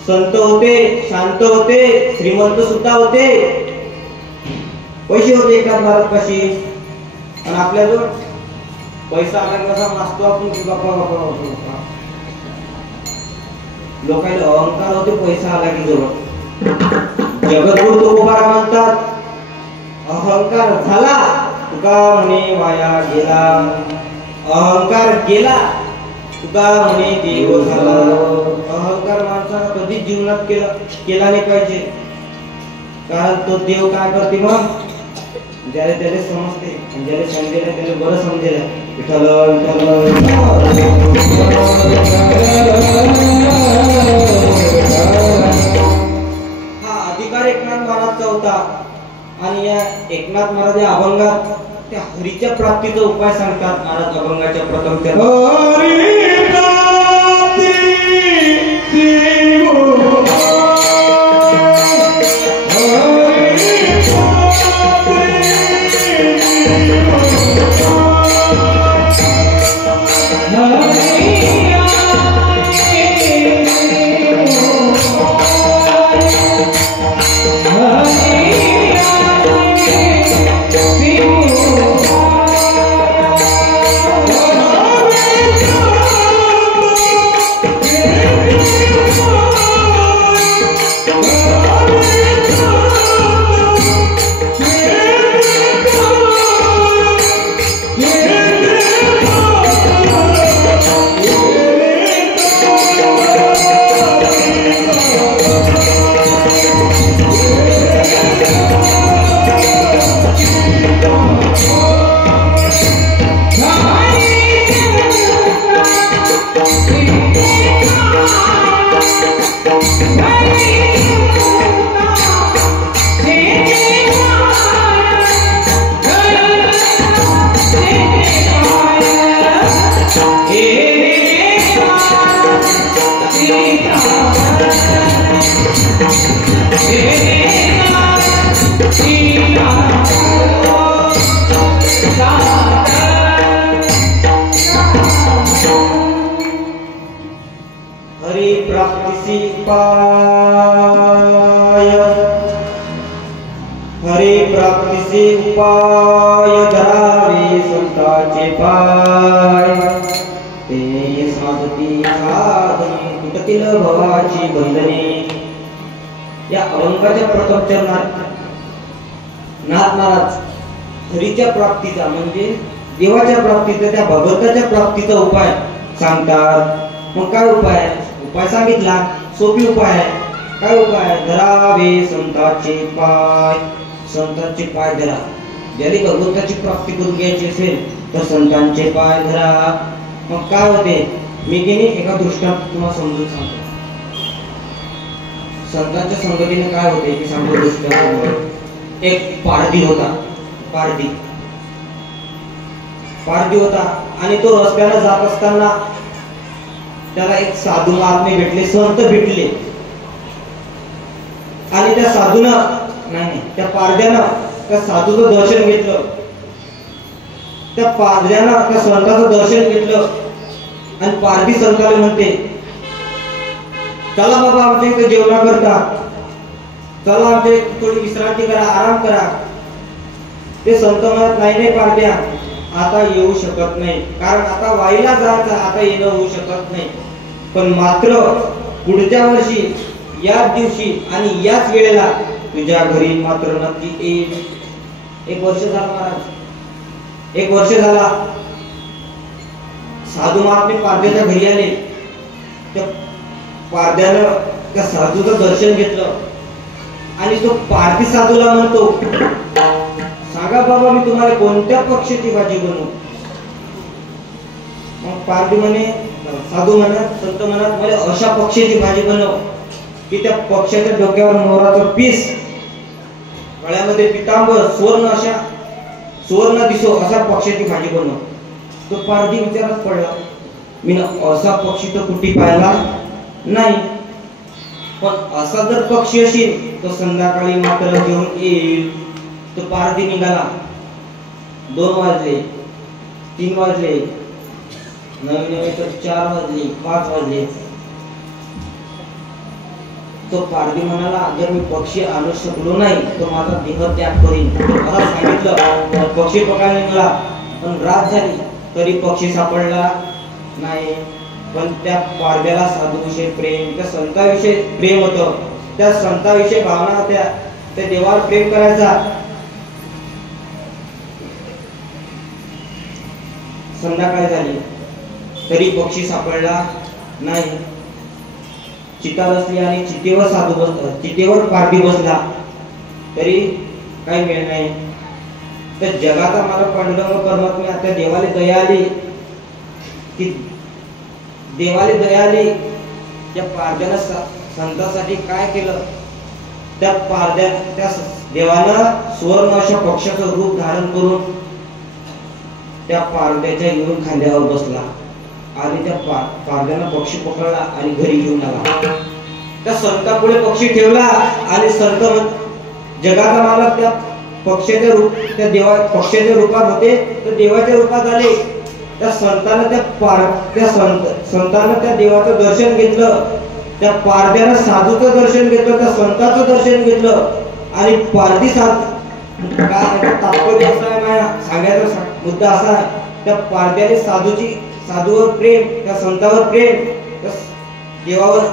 संत होते, शांत होते, श्रीमंत सुद्धा होते, पैसे होते एकनाथ महाराज कशी. आणि आपल्याजवळ पैसा आला कसा नाचतो आपण की बापा बापा बापा. लोकांना अहंकार होते पैसा आला की जवळ. जगद्गुरु तुकोबाराम म्हणतात अहंकार झाला तुका म्हणे वाया गेला. अहंकार गेला तुका म्हणे देव झाला. अहंकार माणसाला कधीच जीवनात केला नाही पाहिजे. कारण तो देव काय करते मग ज्याला त्याला समजते आणि ज्याला समजेल त्याला बरं समजेल. विठ्ठल हा अधिकार एकनाथ महाराजचा होता. आणि या एकनाथ महाराज या अभंगात त्या हरीच्या प्राप्तीचा उपाय सांगतात. महाराज अभंगाच्या प्रथम हरी प्राप्तीसी उपाय. हरी प्राप्तीसी उपाय धरावे संतांचे पाय. ते साधती साधने तुटतील भवाची बंधने. या अभंगाच्या प्रथम चरणात नाथ महाराज हरीच्या प्राप्तीचा म्हणजे देवाच्या प्राप्तीचा त्या भगवंताच्या प्राप्तीचा उपाय सांगतात. मग काय उपाय? उपाय सांगितला, सोपी उपाय आहे. काय उपाय? धरावे संतांचे पाय. संतांचे पाय धरा. ज्याला भगवंताची प्राप्ती करून घ्यायची असेल तर संतांचे पाय धरा. मग काय होते मी की नाही एका दृष्टांत तुम्हाला समजून सांगतो. संतांच्या संगतीने काय होते की सांगतो दृष्टांत. एक पारधी होता. पारधी होता आणि तो रस्त्याला जात असताना त्याला एक साधू महात्मे भेटले, संत भेटले. आणि त्या साधूनं नाही त्या पारध्यानं त्या साधूचं दर्शन घेतलं. त्या पारध्यानं त्या संताचं दर्शन घेतलं आणि पारधी संताला म्हणते चला बाबा आमच्या इथे जेवणा करता, चला आमच्या इथे थोडी विश्रांती करा, आराम करा. ते संत म्हणत नाही पारध्या आता येऊ शकत नाही, कारण आता वाईला जायचं, आता येणं होऊ शकत नाही. पण मात्र पुढच्या वर्षी याच दिवशी आणि याच वेळेला तुझ्या घरी मात्र नक्की येईल. एक वर्ष झाला महाराज, एक वर्ष झाला. साधू महात्मे पारध्याच्या घरी आले. त्या पारध्यानं त्या साधूचं दर्शन घेतलं आणि तो पारधी साधूला म्हणतो सांगा बाबा मी तुम्हाला कोणत्या पक्षाची भाजी बनवू. मग पारधी म्हणे साधू म्हणत संत म्हणत मला अशा पक्षाची भाजी बनव की त्या पक्षाच्या डोक्यावर मोराचं पीस, गळ्यामध्ये पितांबर, सुवर्ण दिसो अशा पक्षाची भाजी बनव. तो पारधी विचारात पडला मी असा पक्षी तर कुठे पाहिला नाही, पण असा जर पक्षी असेल तो संध्याकाळी मात्र घेऊन येईल. तो पारधी निघाला. 2 वाजले, 3 वाजले, नवीन तर 4 वाजले, 5 वाजले. तो पारधी म्हणाला जर मी पक्षी आणू शकलो नाही तर माझा देह त्याग करीन. मला सांगितलं पक्षी पकडला निघाला, पण रात झाली तरी पक्षी सापडला नाही. पण त्या पारध्याला साधूविषयी प्रेम, त्या संताविषयी प्रेम होतं, त्या संताविषयी भावना होत्या, त्या देवावर प्रेम करायचा. संध्याकाळ झाली तरी पक्षी सापडला नाही. चिता बसली आणि चितेवर पारधी बसला तरी काही मिळ नाही. तर जगाचा मालक पांडुरंग परमात्मा त्या देवाला दया आली की त्या पारध्याला संतांसाठी काय केलं. त्या देवानं सुवर्ण अशा पक्षाचं रूप धारण करून त्या पारध्याच्या येऊन खांद्यावर बसला आणि त्या पारध्यानं पक्षी पकडला आणि घरी घेऊन आला. त्या संतापुढे पक्षी ठेवला आणि संत जगाचा मालक त्या पक्षाच्या रूपात होते तर देवाच्या रूपात आले. त्या संतानं त्या देवाचं दर्शन घेतलं. त्या पारध्यानं साधूचं दर्शन घेतलं, त्या संताचं दर्शन घेतलं आणि पारधी तात्पर्य असा आहे सांगायचा मुद्दा असा आहे त्या पारध्याने साधूवर प्रेम, त्या संतावर प्रेम, त्या देवावर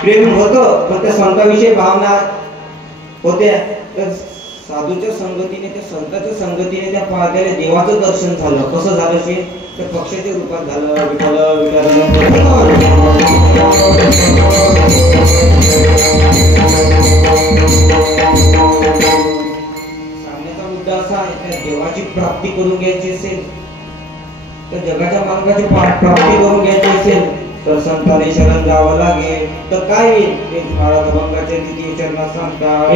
प्रेम होतं पण त्या संताविषयी भावना होत्या. तर साधूच्या संगतीने त्या संताच्या संगतीने त्या पारध्याला देवाचं दर्शन झालं. कसं झालं ते त्या पक्षाच्या रूपात झालं. सांगण्याचा मुद्दा असा आहे त्या देवाची प्राप्ती करून घ्यायची असेल तर जगाच्या मार्गाची प्राप्ती करून घ्यायची असेल तर संतांनी शरण जावं लागेल. तर काय होईल ते महाराज अभंगाच्या द्वितीय चरणात सांगतात.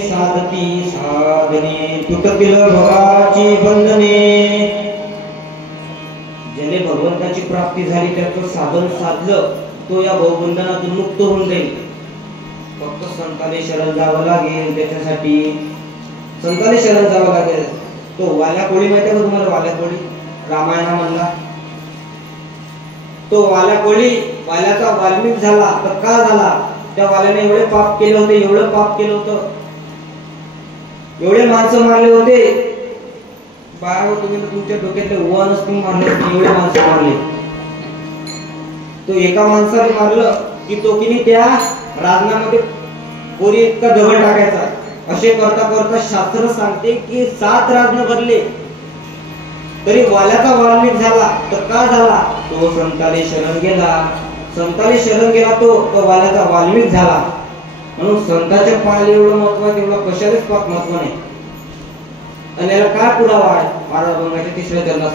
साधती साधने तुटतील भवाची बंधने. ज्याने भगवंताची प्राप्ती झाली त्याचं साधन साधलं तो या भवबंधनातून मुक्त होऊन जाईल. फक्त संतांनी शरण जावं लागेल. त्याच्यासाठी संतांनी शरण जावं लागेल. तो वाल्या कोळी माहिती का तुम्हाला? वाल्या कोळी रामायणामधला तो वाल्या कोळी, वाल्याचा वाल्मिक झाला तर का झाला? त्या वाल्याने एवढे पाप केले होते, एवढं पाप केलं होतं, एवढे माणसं मारले होते. बाळा तुम्ही तुमच्या डोक्यातले ओवा नसतील मारले, एवढे माणसं मारले. तो एका माणसाने मारलं की तो किनी त्या राजनामध्ये कोरी इतका दगड टाकायचा. असे करता करता शास्त्र सांगते की 7 राजन भरले तरी वाल्याचा वाल्मिक झाला. तर का झाला? तो संताले शरण गेला. संताले शरण गेला तो वाल्याचा वाल्मिक झाला. म्हणून संताच्या पायाला एवढं महत्व आहे तेवढं कशालाच पाक महत्व नाही. आणि याला काय पुरावा आहे? महाराज अभंगाच्या 3ऱ्या चरणात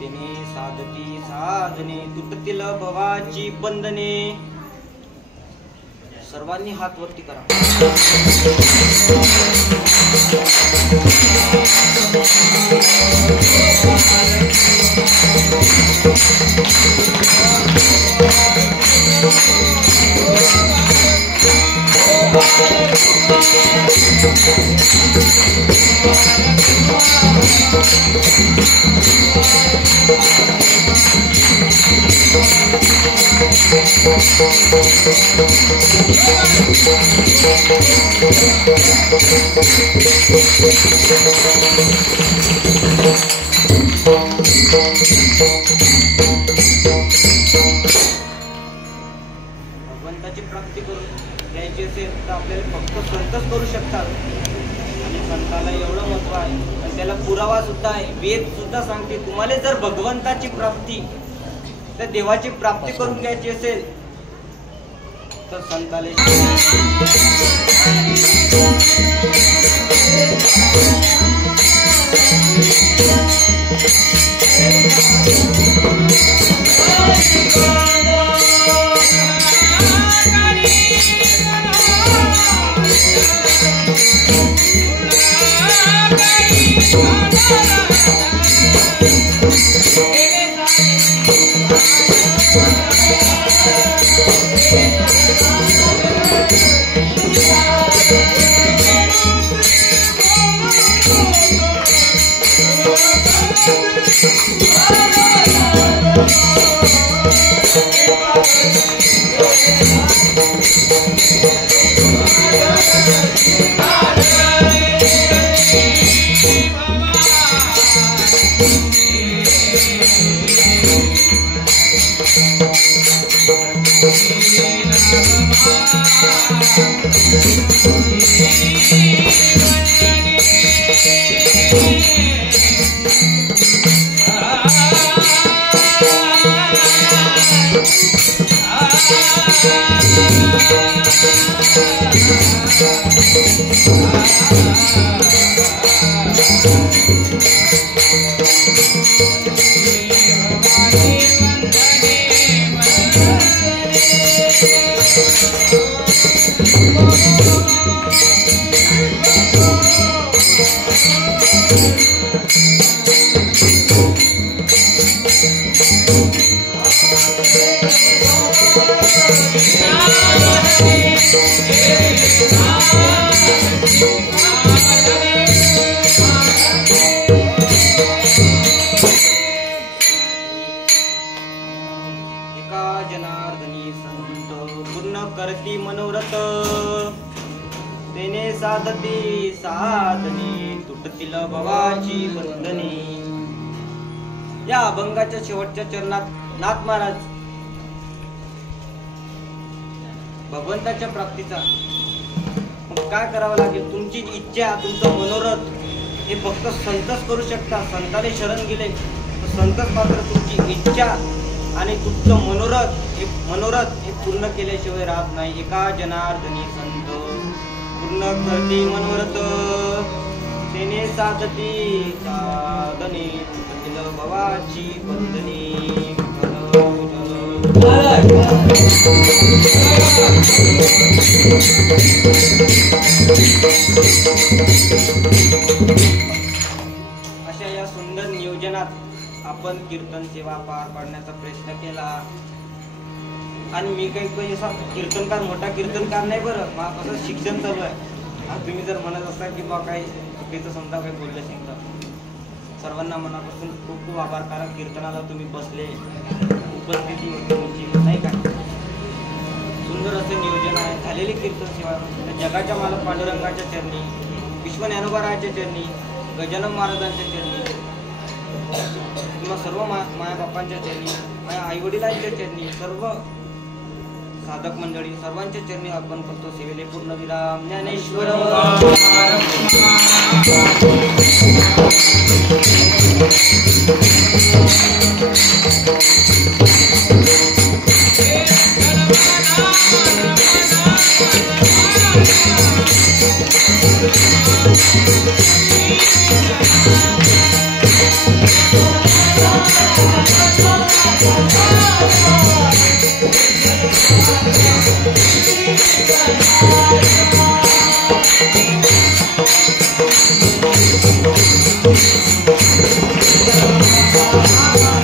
तिने साधती साधने तुटतील भवाची बंधने. सर्वांनी हात वरती करा. भगवंताची प्राप्ती करून द्यायची असेल तर आपल्याला फक्त संतच करू शकतात. आणि संताला एवढं महत्व आहे आणि त्याला पुरावा सुद्धा आहे. वेद सुद्धा सांगते तुम्हाला जर भगवंताची प्राप्ती त्या देवाची प्राप्ती करून घ्यायची असेल तर संताले करती मनोरथ तेने साधती साधने तुटतील भवाची बंधने. या अभंगाच्या शेवटच्या चरणात नाथ महाराज भगवंताच्या प्राप्तीचा मग काय करावं लागेल, तुमची इच्छा तुमचं मनोरथ हे फक्त संतच करू शकता. संताने शरण गेले तर संतच मात्र तुमची इच्छा आणि तुमचं मनोरथ हे पूर्ण केल्याशिवाय राहत नाही. एका जनार्दनी संत पूर्ण करती मनोरथ तेने साधती साधने तुटतील भवाची बंधने. अशा या सुंदर नियोजनात आपण कीर्तन सेवा पार पाडण्याचा प्रयत्न केला. आणि मी काही असा कीर्तनकार मोठा कीर्तनकार नाही बरं, माझं शिक्षण चालू आहे. आणि तुम्ही जर म्हणत असाल की बा काही चुकीचं समजा काही बोललं असेल तर सर्वांना मनापासून खूप खूप आभार. कारण कीर्तनाला तुम्ही बसले, उपस्थिती होती तुमची नाही का. सुंदर असे नियोजन आहे. झालेली कीर्तन सेवा जगाच्या मालक पांडुरंगाच्या चरणी, विश्व ज्ञानोबाराच्या चरणी, गजानन महाराजांच्या चरणी किंवा सर्व मायाबापांच्या चरणी, माझ्या आईवडिलांच्या चरणी, सर्व साधक मंडळी सर्वांच्या चरणी अर्पण करतो. सेवेले पूर्ण विराम. Dnyaneshwar Thank you.